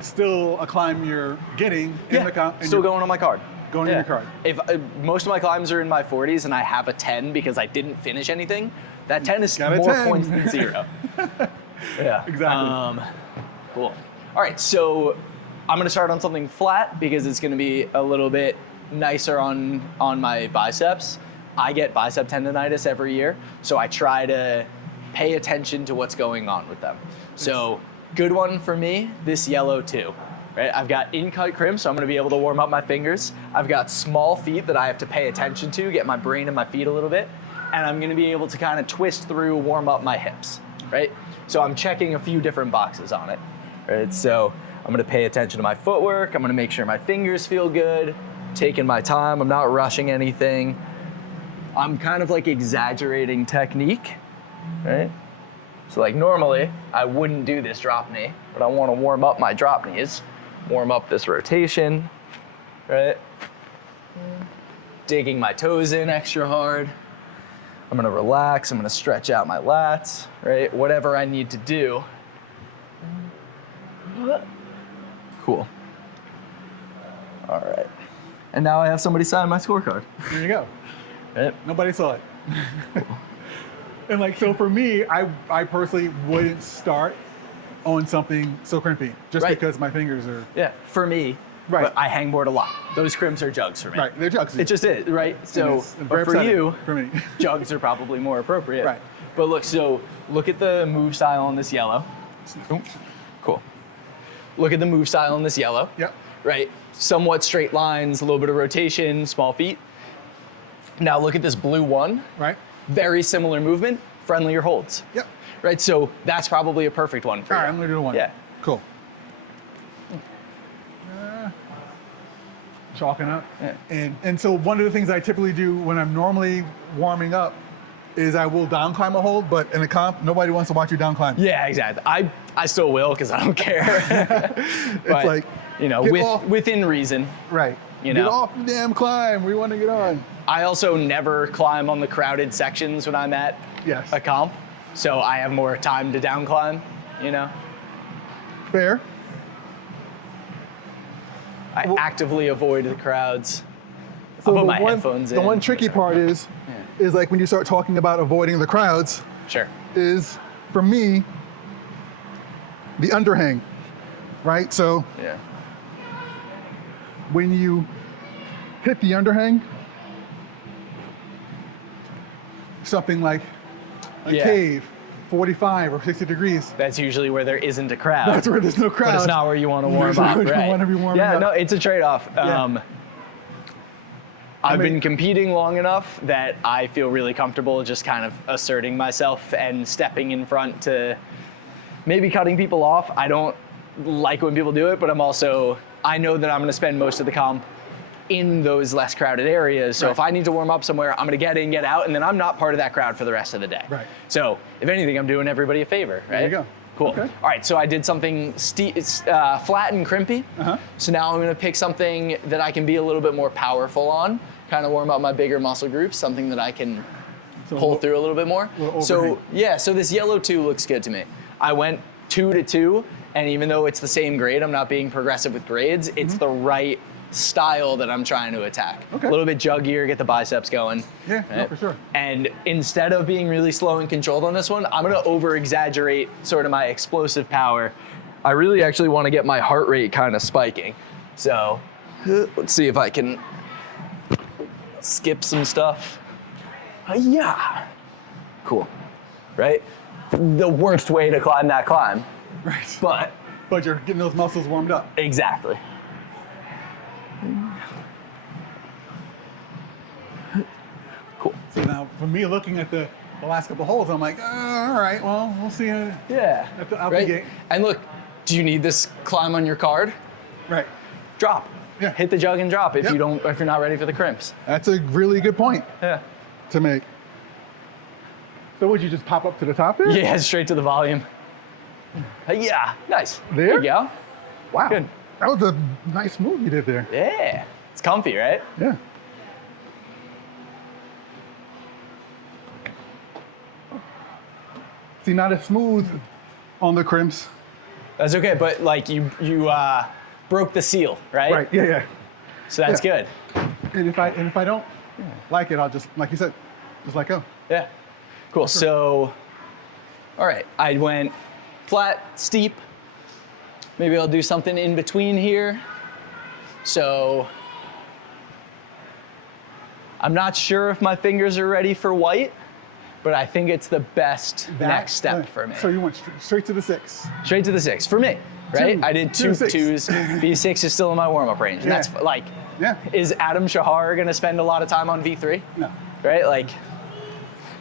still a climb you're getting in the still going on my card. Going in your card. If most of my climbs are in my 40s and I have a 10 because I didn't finish anything, that 10 is Got a more 10. points than 0. Yeah. Exactly. Cool. All right, so I'm gonna start on something flat because it's gonna be a little bit nicer on my biceps. I get bicep tendonitis every year, so I try to pay attention to what's going on with them. So good one for me, this yellow 2. Right? I've got in-cut crimp, so I'm gonna be able to warm up my fingers. I've got small feet that I have to pay attention to, get my brain in my feet a little bit, and I'm gonna be able to kind of twist through, warm up my hips, right? So I'm checking a few different boxes on it, right? So I'm gonna pay attention to my footwork, I'm gonna make sure my fingers feel good, taking my time, I'm not rushing anything. I'm kind of like exaggerating technique, right? So like normally, I wouldn't do this drop knee, but I wanna warm up my drop knees, warm up this rotation, right? Digging my toes in extra hard. I'm gonna relax, I'm gonna stretch out my lats, right? Whatever I need to do. Cool. All right. And now I have somebody sign my scorecard. There you go. Right? Nobody saw it. And like, so for me, I personally wouldn't start on something so crimpy just Right. because my fingers are. Yeah, for me, Right. but I hangboard a lot. Those crimps are jugs for me. Right, they're jugs. It just is, right? So, it's very but for upsetting you, for me. jugs are probably more appropriate. Right. But look at the move style on this yellow. Cool. Look at the move style on this yellow. Yep. Right? Somewhat straight lines, a little bit of rotation, small feet. Now look at this blue 1. Right. Very similar movement, friendlier holds. Yep. Right, so that's probably a perfect one for All you. right, I'm gonna do the 1. Yeah. Cool. Chalking up. Yeah. And so one of the things I typically do when I'm normally warming up is I will down climb a hold, but in a comp, nobody wants to watch you down climb. Yeah, exactly. I still will because I don't care. It's like, you know, get off. within reason. Right. You Get know. off the damn climb. We want to get on. I also never climb on the crowded sections when I'm at Yes. a comp, so I have more time to down climb, you know? Fair. I Well- actively avoid the crowds. So I'll put the my one, headphones in. The one tricky part is like when you start talking about avoiding the crowds, Sure. is for me the underhang, right? So Yeah. when you hit the underhang, something like a Yeah. cave, 45 or 60 degrees, That's usually where there isn't a crowd. that's where there's no crowd. But it's not where you want to warm It's up, not where you right? wanna be warming yeah, up. no, it's a trade-off. Yeah. I've mean- been competing long enough that I feel really comfortable just kind of asserting myself and stepping in front to maybe cutting people off. I don't like when people do it, but I know that I'm gonna spend most of the comp in those less crowded areas. So Right. if I need to warm up somewhere, I'm gonna get in, get out, and then I'm not part of that crowd for the rest of the day. Right. So if anything, I'm doing everybody a favor, right? There you go. Cool. Okay. All right, so I did something flat and crimpy. Uh-huh. So now I'm gonna pick something that I can be a little bit more powerful on, kind of warm up my bigger muscle groups, something that I can pull through a little bit more. Little So overhang. yeah, so this yellow 2 looks good to me. I went 2 to 2, and even though it's the same grade, I'm not being progressive with grades, it's the right style that I'm trying to attack. Okay. A little bit juggier, get the biceps going. Yeah, no, for sure. And instead of being really slow and controlled on this one, I'm gonna over exaggerate sort of my explosive power. I really actually wanna get my heart rate kind of spiking. So let's see if I can skip some stuff. Yeah. Cool, right? The worst way to climb that climb, Right. but You're getting those muscles warmed up. exactly. Cool. So now, for me, looking at the last couple holes, I'm like, all right, well, we'll see. Yeah. Out the right? gate. And look, do you need this climb on your card? Right. Drop. Yeah. hit the jug and drop if Yep. if you're not ready for the crimps. That's a really good point Yeah. to make. So would you just pop up to the top there? Yeah, straight to the volume. Yeah, nice. There? you go. Wow. Good. That was a nice move you did there. Yeah, it's comfy, right? Yeah. See, not as smooth on the crimps. That's okay, but like you broke the seal, right? Right. Yeah. Yeah. So that's good. And if I don't like it, I'll just, like you said, just let go. Yeah. Cool. So, all right, I went flat, steep. Maybe I'll do something in between here. So, I'm not sure if my fingers are ready for white, but I think it's the best next step for me. So you went straight to the 6. Straight to the 6 for me, right? Two. I did Two two to 6. twos. V6 is still in my warm-up range, and Yeah. that's like. Yeah. Is Adam Shahar gonna spend a lot of time on V3? No. Right? Like,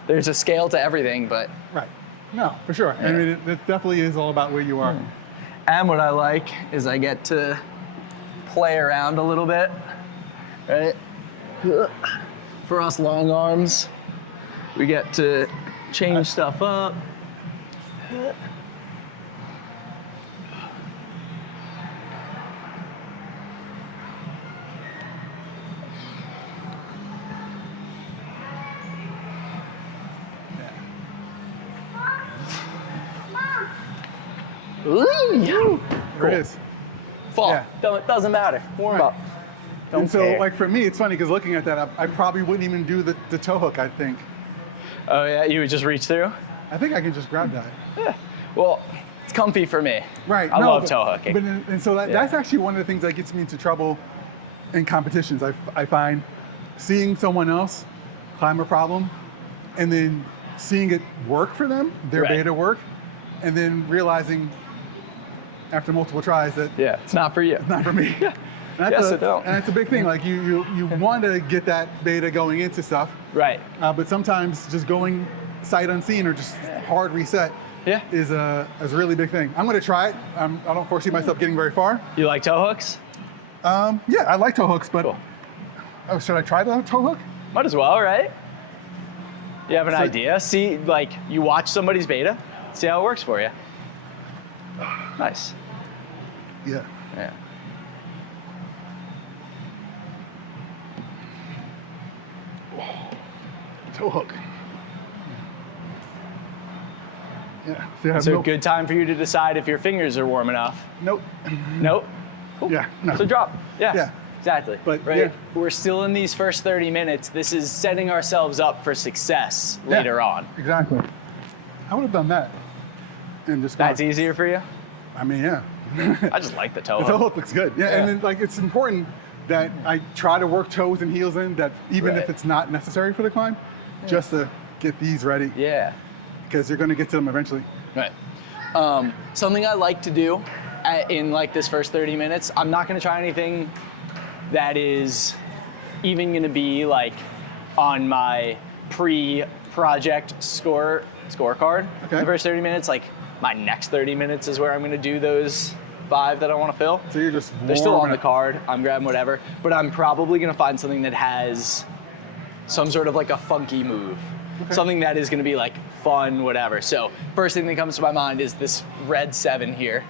there's a scale to everything, but. Right. No, for sure. I mean, it definitely is all about where you are. And what I like is I get to play around a little bit, right? For us long arms, we get to change stuff up. Ooh, There it is. fall. Yeah. Doesn't matter. Warm Right. up. Don't And so, care. like for me, it's funny because looking at that, I probably wouldn't even do the toe hook. I think. Oh yeah, you would just reach through? I think I can just grab that. Yeah. Well, it's comfy for me. Right. I no, love but- toe hooking. And so that's actually one of the things that gets me into trouble in competitions. I find seeing someone else climb a problem, and then seeing it work for them, their Right. beta work, and then realizing after multiple tries that Yeah, it's not for you. it's not for me. And Yes, it don't. And it's a big thing. Like you want to get that beta going into stuff, Right. but sometimes just going sight unseen or just hard reset Yeah. is a really big thing. I'm going to try it. I don't foresee myself getting very far. You like toe hooks? Yeah, I like toe hooks, but Cool. oh, should I try the toe hook? Might as well, right? You have an So- idea. See, like, you watch somebody's beta, see how it works for you. Nice. Yeah. Yeah. Toe hook. Yeah. See, I have So no, good time for you to decide if your fingers are warm enough. Nope. Nope. Cool. Yeah. No. So drop. Yeah. Yeah. Exactly. But, right. yeah. We're still in these first 30 minutes. This is setting ourselves up for success later on. Exactly. I would have done that. And just That's gone. easier for you? I mean, yeah. I just like the toe The hook. toe hook looks good. Yeah, Yeah. and then like it's important that I try to work toes and heels in that even Right. if it's not necessary for the climb, just to get these ready Yeah. because you're going to get to them eventually. Right. Something I like to do in like this first 30 minutes, I'm not going to try anything that is even going to be like on my pre-project scorecard. Okay. The first 30 minutes, like my next 30 minutes is where I'm going to do those 5 that I want to fill. So you're just They're still on warming the up. card. I'm grabbing whatever, but I'm probably going to find something that has some sort of like a funky move. Okay. Something that is going to be like fun, whatever. So first thing that comes to my mind is this red 7 here.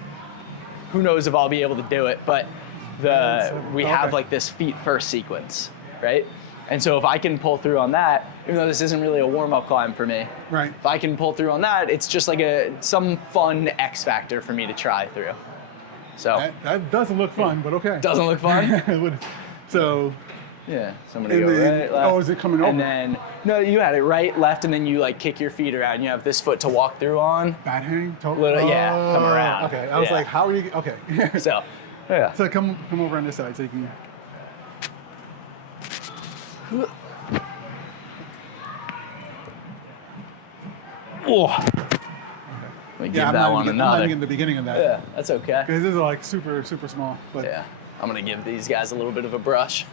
Who knows if I'll be able to do it, but we have Okay. like this feet first sequence, right? And so if I can pull through on that, even though this isn't really a warm-up climb for me, Right. if I can pull through on that, it's just like some fun X factor for me to try through. So That doesn't look fun, but okay. doesn't look fun. It would- so Yeah, so I'm gonna And go then- right, left. oh, is it coming over? And then, no, you had it right, left, and then you like kick your feet around. You have this foot to walk through on. bat hang, toe. Yeah, come around. Okay, I was Yeah. like, how are you? Okay. So, yeah. So come over on this side so you can. Oh. Let me give I'm that not one even, I'm not another. even in the beginning of that. Yeah, that's okay. Because this is like super, super small. But Yeah, I'm gonna give these guys a little bit of a brush.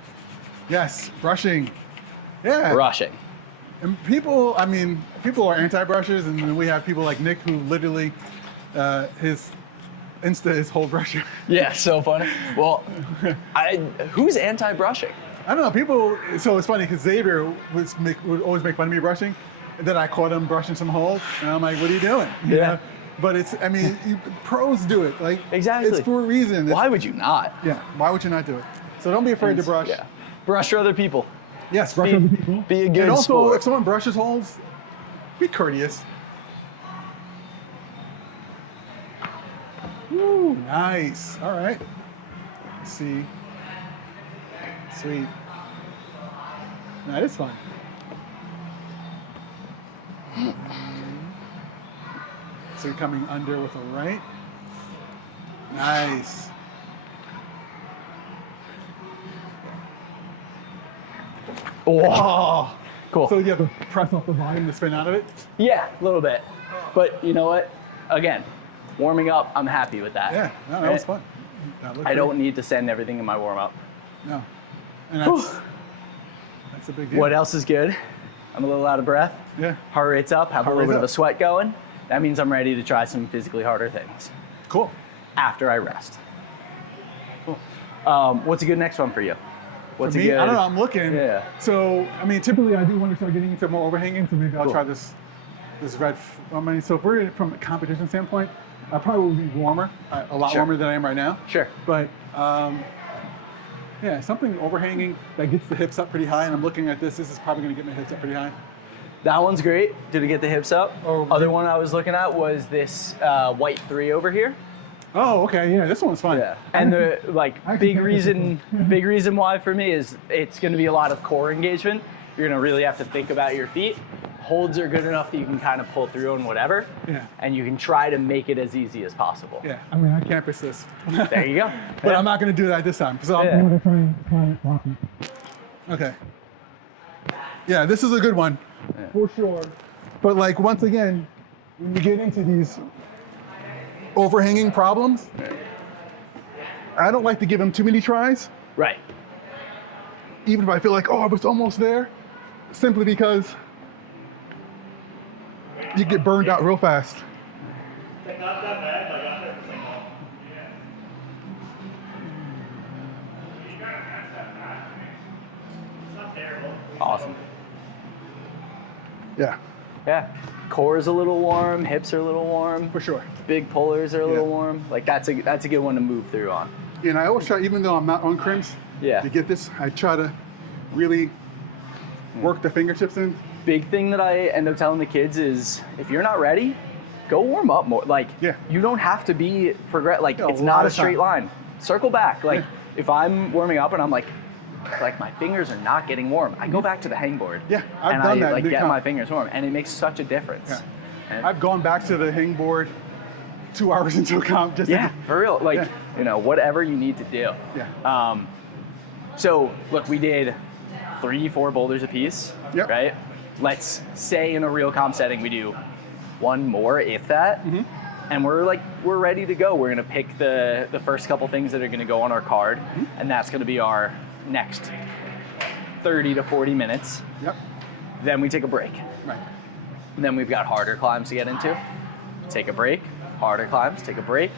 yes, brushing. Yeah. Brushing. And people, I mean, people are anti-brushers, and then we have people like Nick who literally, his Insta is whole brusher. Yeah, so funny. Well, who's anti-brushing? I don't know, people, so it's funny because Xavier would always make fun of me brushing, and then I caught him brushing some holes, and I'm like, what are you doing? You know? But it's, I mean, pros do it. Like, exactly. It's for a reason. Why would you not? Yeah, why would you not do it? So don't be afraid to brush. Yeah. Brush for other people. Yes, brush for other people. Be a good And also, sport. if someone brushes holes, be courteous. Woo, nice. All right. Let's see. Sweet. That is fun. So you're coming under with a right. Nice. Oh, cool. So you have to press off the volume to spin out of it? Yeah, a little bit. But you know what? Again, warming up, I'm happy with that. Yeah, no, that was fun. I don't need to send everything in my warm up. No. And that's a big deal. What else is good? I'm a little out of breath. Yeah. Heart rate's up, have a little bit of a sweat going. That means I'm ready to try some physically harder things. Cool. After I rest. Cool. What's a good next one for you? What's for me, a good? I don't know, I'm looking. Yeah. So, I mean, typically I do want to start getting into more overhanging, so maybe I'll try this red. I mean, so if we're from a competition standpoint, I probably will be warmer, a lot warmer than I am right now. Sure. But yeah, something overhanging that gets the hips up pretty high, and I'm looking at this. This is probably going to get my hips up pretty high. That one's great. Did it get the hips up? Oh, Other one I was looking at was this white 3 over here. Oh, okay, yeah, this one's fun. Yeah. And the big reason why for me is it's going to be a lot of core engagement. You're going to really have to think about your feet. Holds are good enough that you can kind of pull through on whatever. Yeah. And you can try to make it as easy as possible. Yeah, I mean, I can't persist. There you go. But I'm not going to do that this time. So I'm going to try it properly. Okay. Yeah, this is a good one. Yeah. For sure. But like, once again, when you get into these overhanging problems, I don't like to give them too many tries. Right. Even if I feel like, oh, I was almost there, simply because you get burned out real fast. Awesome. Yeah. Yeah. Core is a little warm, hips are a little warm. For sure. Big pullers are a little warm. Like that's a good one to move through on. And I always try, even though I'm not on crims, to get this, I try to really work the fingertips in. Big thing that I end up telling the kids is if you're not ready, go warm up more. Like you don't have to be like it's not a straight line. Circle back. Like if I'm warming up and I'm like my fingers are not getting warm, I go back to the hangboard. Yeah, I've done that. Like get my fingers warm, and it makes such a difference. Yeah. I've gone back to the hangboard 2 hours into a comp. Just for real. Like you know, whatever you need to do. Yeah. So look, we did 3-4 boulders a piece. Yep. Right. Let's say in a real comp setting we do one more, if that. Mm-hmm. And we're ready to go. We're gonna pick the first couple things that are gonna go on our card, and that's gonna be our next 30 to 40 minutes. Yep. Then we take a break. Right. And then we've got harder climbs to get into. Take a break, harder climbs, take a break,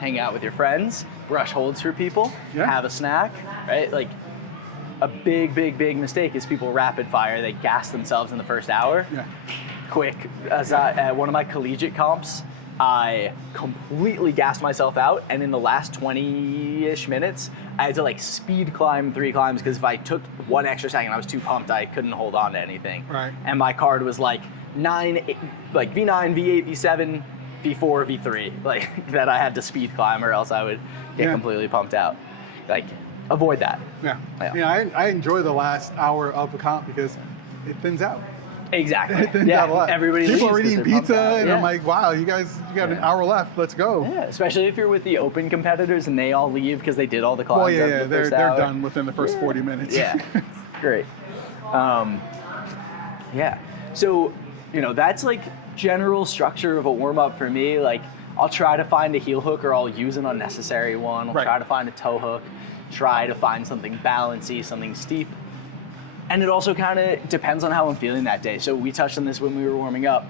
hang out with your friends, brush holds for people, have a snack, right? Like a big mistake is people rapid fire. They gas themselves in the first hour. Yeah. Quick, at one of my collegiate comps, I completely gassed myself out, and in the last 20-ish minutes, I had to like speed climb 3 climbs because if I took 1 extra second, I was too pumped, I couldn't hold on to anything. Right. And my card was like V9, V8, V7, V4, V3, like that I had to speed climb or else I would get completely pumped out. Like, avoid that. Yeah. I enjoy the last hour of the comp because it thins out. Exactly. It thins out a lot. Everybody People are eating pizza, and I'm like, like, wow, you got an hour left. Let's go. Yeah, especially if you're with the open competitors and they all leave because they did all the climbs. Well, yeah, they're done within the first 40 minutes. Yeah, great. Yeah, so that's like general structure of a warm up for me. Like I'll try to find a heel hook or I'll use an unnecessary one. I'll try to find a toe hook. Try to find something balancy, something steep. And it also kind of depends on how I'm feeling that day. So we touched on this when we were warming up.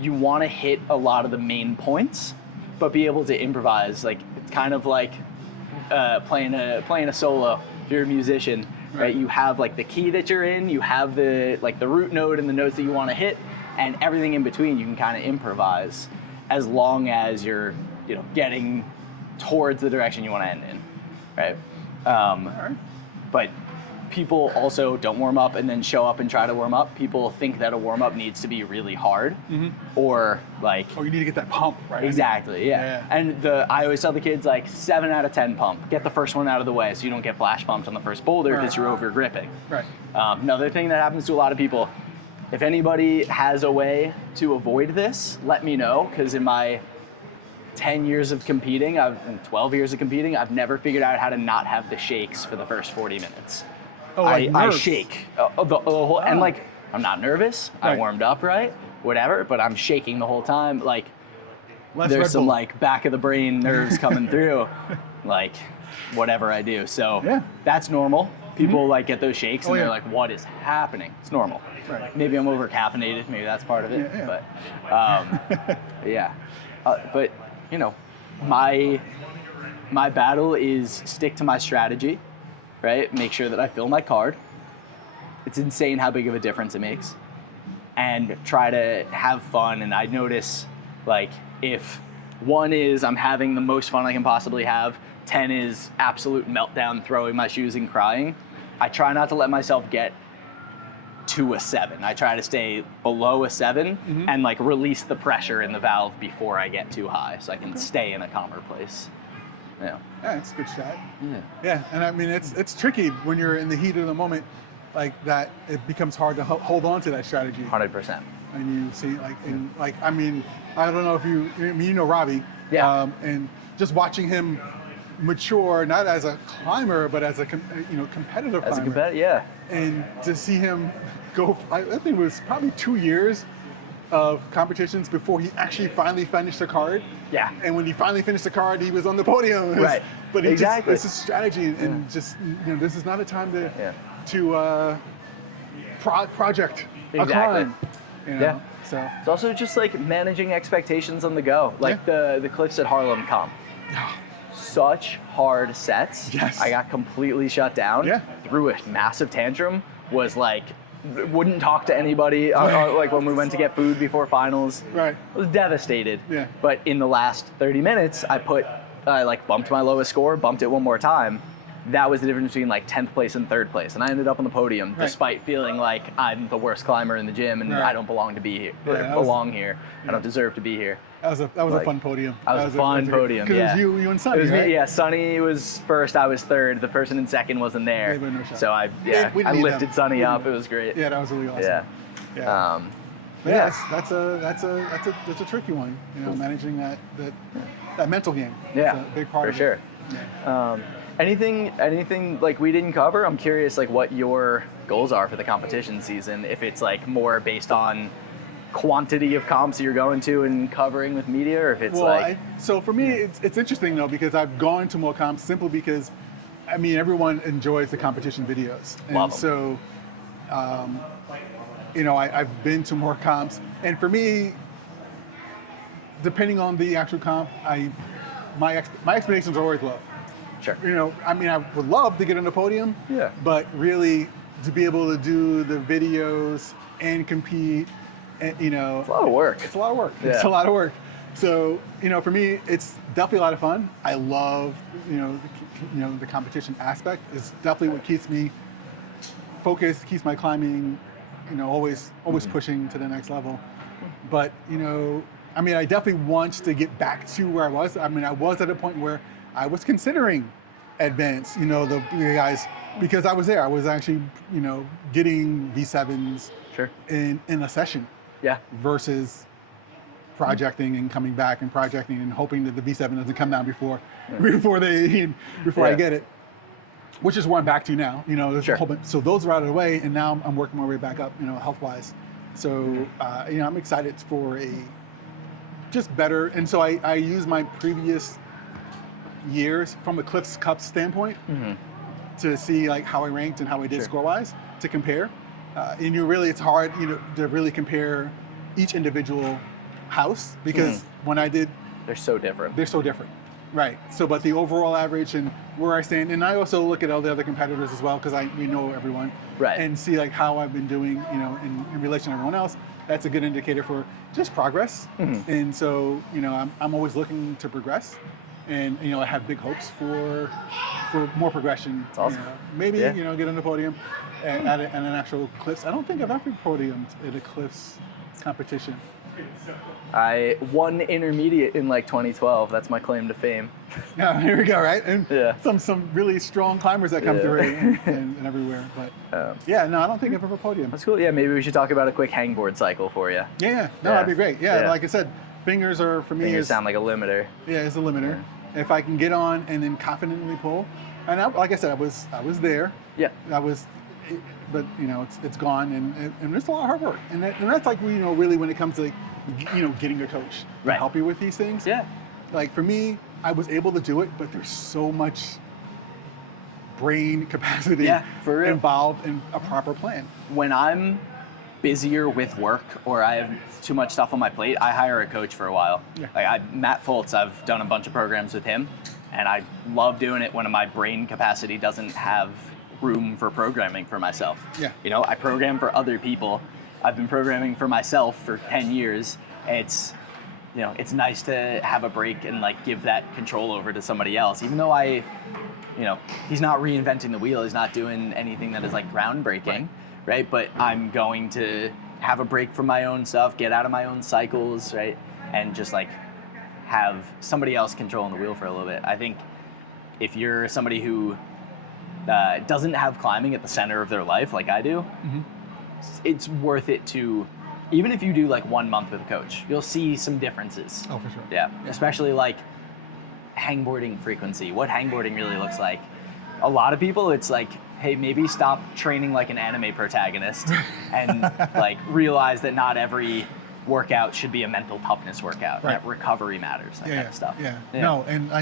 You want to hit a lot of the main points but be able to improvise. Like it's kind of like playing a solo. If you're a musician, right? You have like the key that you're in, you have the root note and the notes that you want to hit, and everything in between you can kind of improvise, as long as you're getting towards the direction you want to end in, right? But people also don't warm up and then show up and try to warm up. People think that a warm up needs to be really hard, or like. Oh, you need to get that pump, right? Exactly, yeah. And I always tell the kids, like, 7 out of 10 pump. Get the first one out of the way so you don't get flash pumped on the first boulder because you're over gripping. Right. Another thing that happens to a lot of people, if anybody has a way to avoid this, let me know, because in my 10 years of competing, 12 years of competing, I've never figured out how to not have the shakes for the first 40 minutes. Oh, like I shake the whole, and like I'm not nervous. I warmed up right, whatever, but I'm shaking the whole time. Like there's some like back of the brain nerves coming through, like whatever I do. So that's normal. People like get those shakes and they're like, "What is happening?" It's normal. Right. Maybe I'm over caffeinated. Maybe that's part of it. But but my battle is stick to my strategy. Right? Make sure that I fill my card. It's insane how big of a difference it makes. And try to have fun. And I notice, like, if 1 is I'm having the most fun I can possibly have, 10 is absolute meltdown, throwing my shoes and crying, I try not to let myself get to a 7. I try to stay below a 7 and, like, release the pressure in the valve before I get too high so I can stay in a calmer place. Yeah, it's a good shot. Yeah, and I mean, it's tricky when you're in the heat of the moment like that. It becomes hard to hold on to that strategy. 100%. And you see, like, I mean, I don't know if you know Robbie. Yeah. And just watching him mature, not as a climber, but as a competitive As a climber. competitor, And to see him go, I think it was probably 2 years of competitions before he actually finally finished the card. Yeah. And when he finally finished the card, he was on the podium. Right. But Exactly. It's a strategy, and just this is not a time to project a climb. So it's also just like managing expectations on the go, like the cliffs at Harlem comp. Such hard sets. Yes. I got completely shut down. Threw a massive tantrum. Was like. Wouldn't talk to anybody like when we went to get food before finals. Right. I was devastated. Yeah. But in the last 30 minutes, I bumped my lowest score, bumped it one more time. That was the difference between like 10th place and 3rd place. And I ended up on the podium despite feeling like I'm the worst climber in the gym and I don't belong to be here. Here. I don't deserve to be here. That was a fun podium. That was a fun podium, Because it was you and Sonny, It was right? me, Sonny was first, I was 3rd. The person in 2nd wasn't there. No shot. So I lifted Sonny up. It was great. Yeah, that was really awesome. Yeah. That's a tricky one. Managing that mental game. Yeah, it's a big part for of sure. it. Yeah. Anything like we didn't cover? I'm curious, like what your goals are for the competition season. If it's like more based on quantity of comps you're going to and covering with media, or if it's so for me, it's interesting though, because I've gone to more comps simply because, I mean, everyone enjoys the competition videos, and Love 'em. so, I've been to more comps, and for me, depending on the actual comp, my expectations are always low. Sure. I mean, I would love to get on the podium, but really to be able to do the videos and compete, and, it's a lot of work. It's a lot of work. Yeah. It's a lot of work. So, for me, it's definitely a lot of fun. I love, the competition aspect. It's definitely what keeps me focused, keeps my climbing, always pushing to the next level. But, I definitely want to get back to where I was. I mean, I was at a point where I was considering advance, the guys, because I was there. I was actually, getting V7s in a session. Yeah. Versus projecting and coming back and projecting and hoping that the V7 doesn't come down before I get it. Which is where I'm back to now. There's a whole bunch, so those are out of the way, and now I'm working my way back up, health-wise. So, I'm excited for a just better. And so I use my previous years from the Cliffs Cup standpoint to see like how I ranked and how I did score-wise to compare. And it's hard, to really compare each individual house, because when I did They're so different. They're so different. Right. So, but the overall average and where I stand, and I also look at all the other competitors as well, because we know everyone, Right. and see like how I've been doing, you know, in relation to everyone else. That's a good indicator for just progress. And so, you know, I'm always looking to progress, and you know, I have big hopes for more progression. That's awesome. You know, maybe you know, get on the podium at an actual cliffs. I don't think I've ever podiumed at a cliffs competition. I won intermediate in like 2012. That's my claim to fame. Yeah, here we go, right? And Yeah. some really strong climbers that come through and everywhere. But yeah, no, I don't think I've ever podiumed. That's cool. Yeah, maybe we should talk about a quick hangboard cycle for you. Yeah, no, that'd be great. Yeah, like I said, fingers are for me. Fingers sound like a limiter. Yeah, it's a limiter. If I can get on and then confidently pull, and like I said, I was there. Yeah. But you know, it's gone, and it's a lot of hard work, and that's like, you know, really when it comes to, you know, getting a coach to help you with these things. Yeah. Like for me, I was able to do it, but there's so much brain capacity involved in a proper plan. When I'm busier with work or I have too much stuff on my plate, I hire a coach for a while. Yeah. Like Matt Foltz, I've done a bunch of programs with him, and I love doing it when my brain capacity doesn't have room for programming for myself. Yeah. You know, I program for other people. I've been programming for myself for 10 years. It's, you know, it's nice to have a break and like give that control over to somebody else. Even though you know, he's not reinventing the wheel. He's not doing anything that is like groundbreaking, right? But I'm going to have a break from my own stuff, get out of my own cycles, right? And just like have somebody else controlling the wheel for a little bit. I think if you're somebody who doesn't have climbing at the center of their life like I do, it's worth it to, even if you do like 1 month with a coach, you'll see some differences. Oh, for sure. Yeah, especially like hangboarding frequency, what hangboarding really looks like. A lot of people, it's like, hey, maybe stop training like an anime protagonist and like realize that not every workout should be a mental toughness workout. That recovery matters, that kind of stuff. Yeah. No, and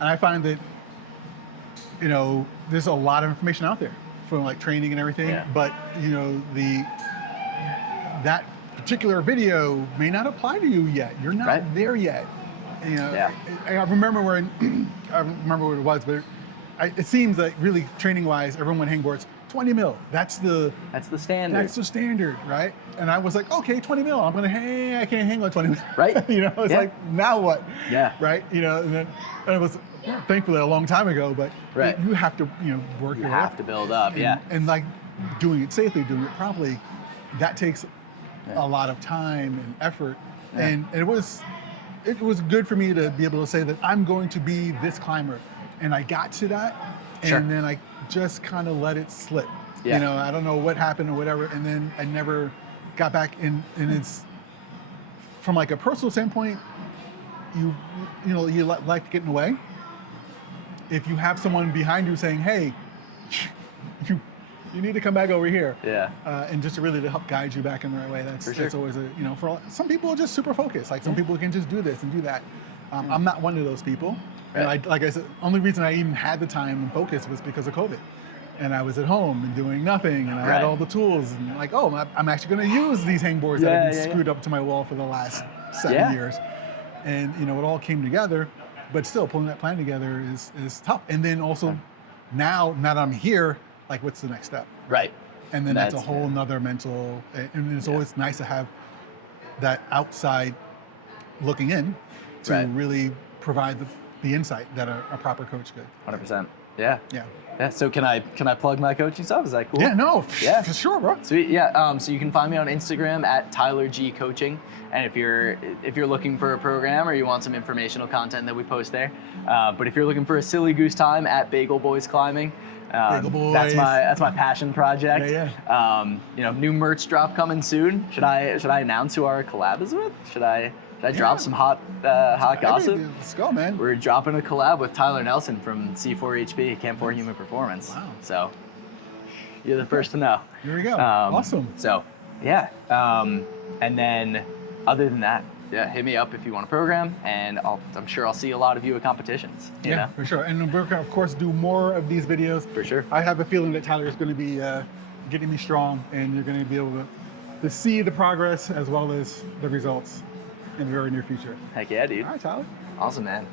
I find that, you know, there's a lot of information out there from like training and everything, but you know, that particular video may not apply to you yet. You're not there yet. You know, I remember I don't remember what it was, but it seems like really training wise, everyone went hangboards 20 mil. That's the standard. That's the standard, right? And I was like, okay, 20 mil. I'm gonna hang. I can't hang on 20 mil. Right. You know, it's like, now what? Yeah. Right. You know, and it was thankfully a long time ago, but you have to, you know, work. You have to build up. And like doing it safely, doing it properly, that takes a lot of time and effort. And it was good for me to be able to say that I'm going to be this climber. And I got to that, and then I just kind of let it slip. You know, I don't know what happened or whatever, and then I never got back in. And it's from like a personal standpoint, you know, you let life get in the way. If you have someone behind you saying, "Hey, you need to come back over here," and just really to help guide you back in the right way. That's always you know, for some people are just super focused. Like some people can just do this and do that. I'm not one of those people. And like I said, only reason I even had the time and focus was because of COVID. And I was at home and doing nothing, and I had all the tools, and like, oh, I'm actually going to use these hangboards that have been screwed up to my wall for the last 7 years. And you know, it all came together, but still pulling that plan together is tough. And then also now that I'm here, like, what's the next step? Right. And then that's a whole nother mental, and it's always nice to have that outside looking in to really provide the insight that a proper coach could. 100%. Yeah. So can I plug my coaching stuff? Is that cool? Yeah, no, for sure, bro. Sweet. Yeah. So you can find me on Instagram at Tyler G Coaching, and if you're looking for a program or you want some informational content that we post there, but if you're looking for a silly goose time, at Bagel Boys Climbing. Bagel Boys. That's my passion project. Yeah. You know, new merch drop coming soon. Should I announce who our collab is with? Should I drop some hot gossip? Let's go, man. We're dropping a collab with Tyler Nelson from C4HP, Camp 4 Human Performance. Wow. So you're the first to know. Here we go. Awesome. So yeah. And then other than that, hit me up if you want a program, and I'm sure I'll see a lot of you at competitions. You know? For sure. And we're gonna, of course, do more of these videos. For sure. I have a feeling that Tyler is going to be getting me strong, and you're going to be able to see the progress as well as the results. in the very near future. Heck yeah, dude. All right, Tyler. Awesome, man.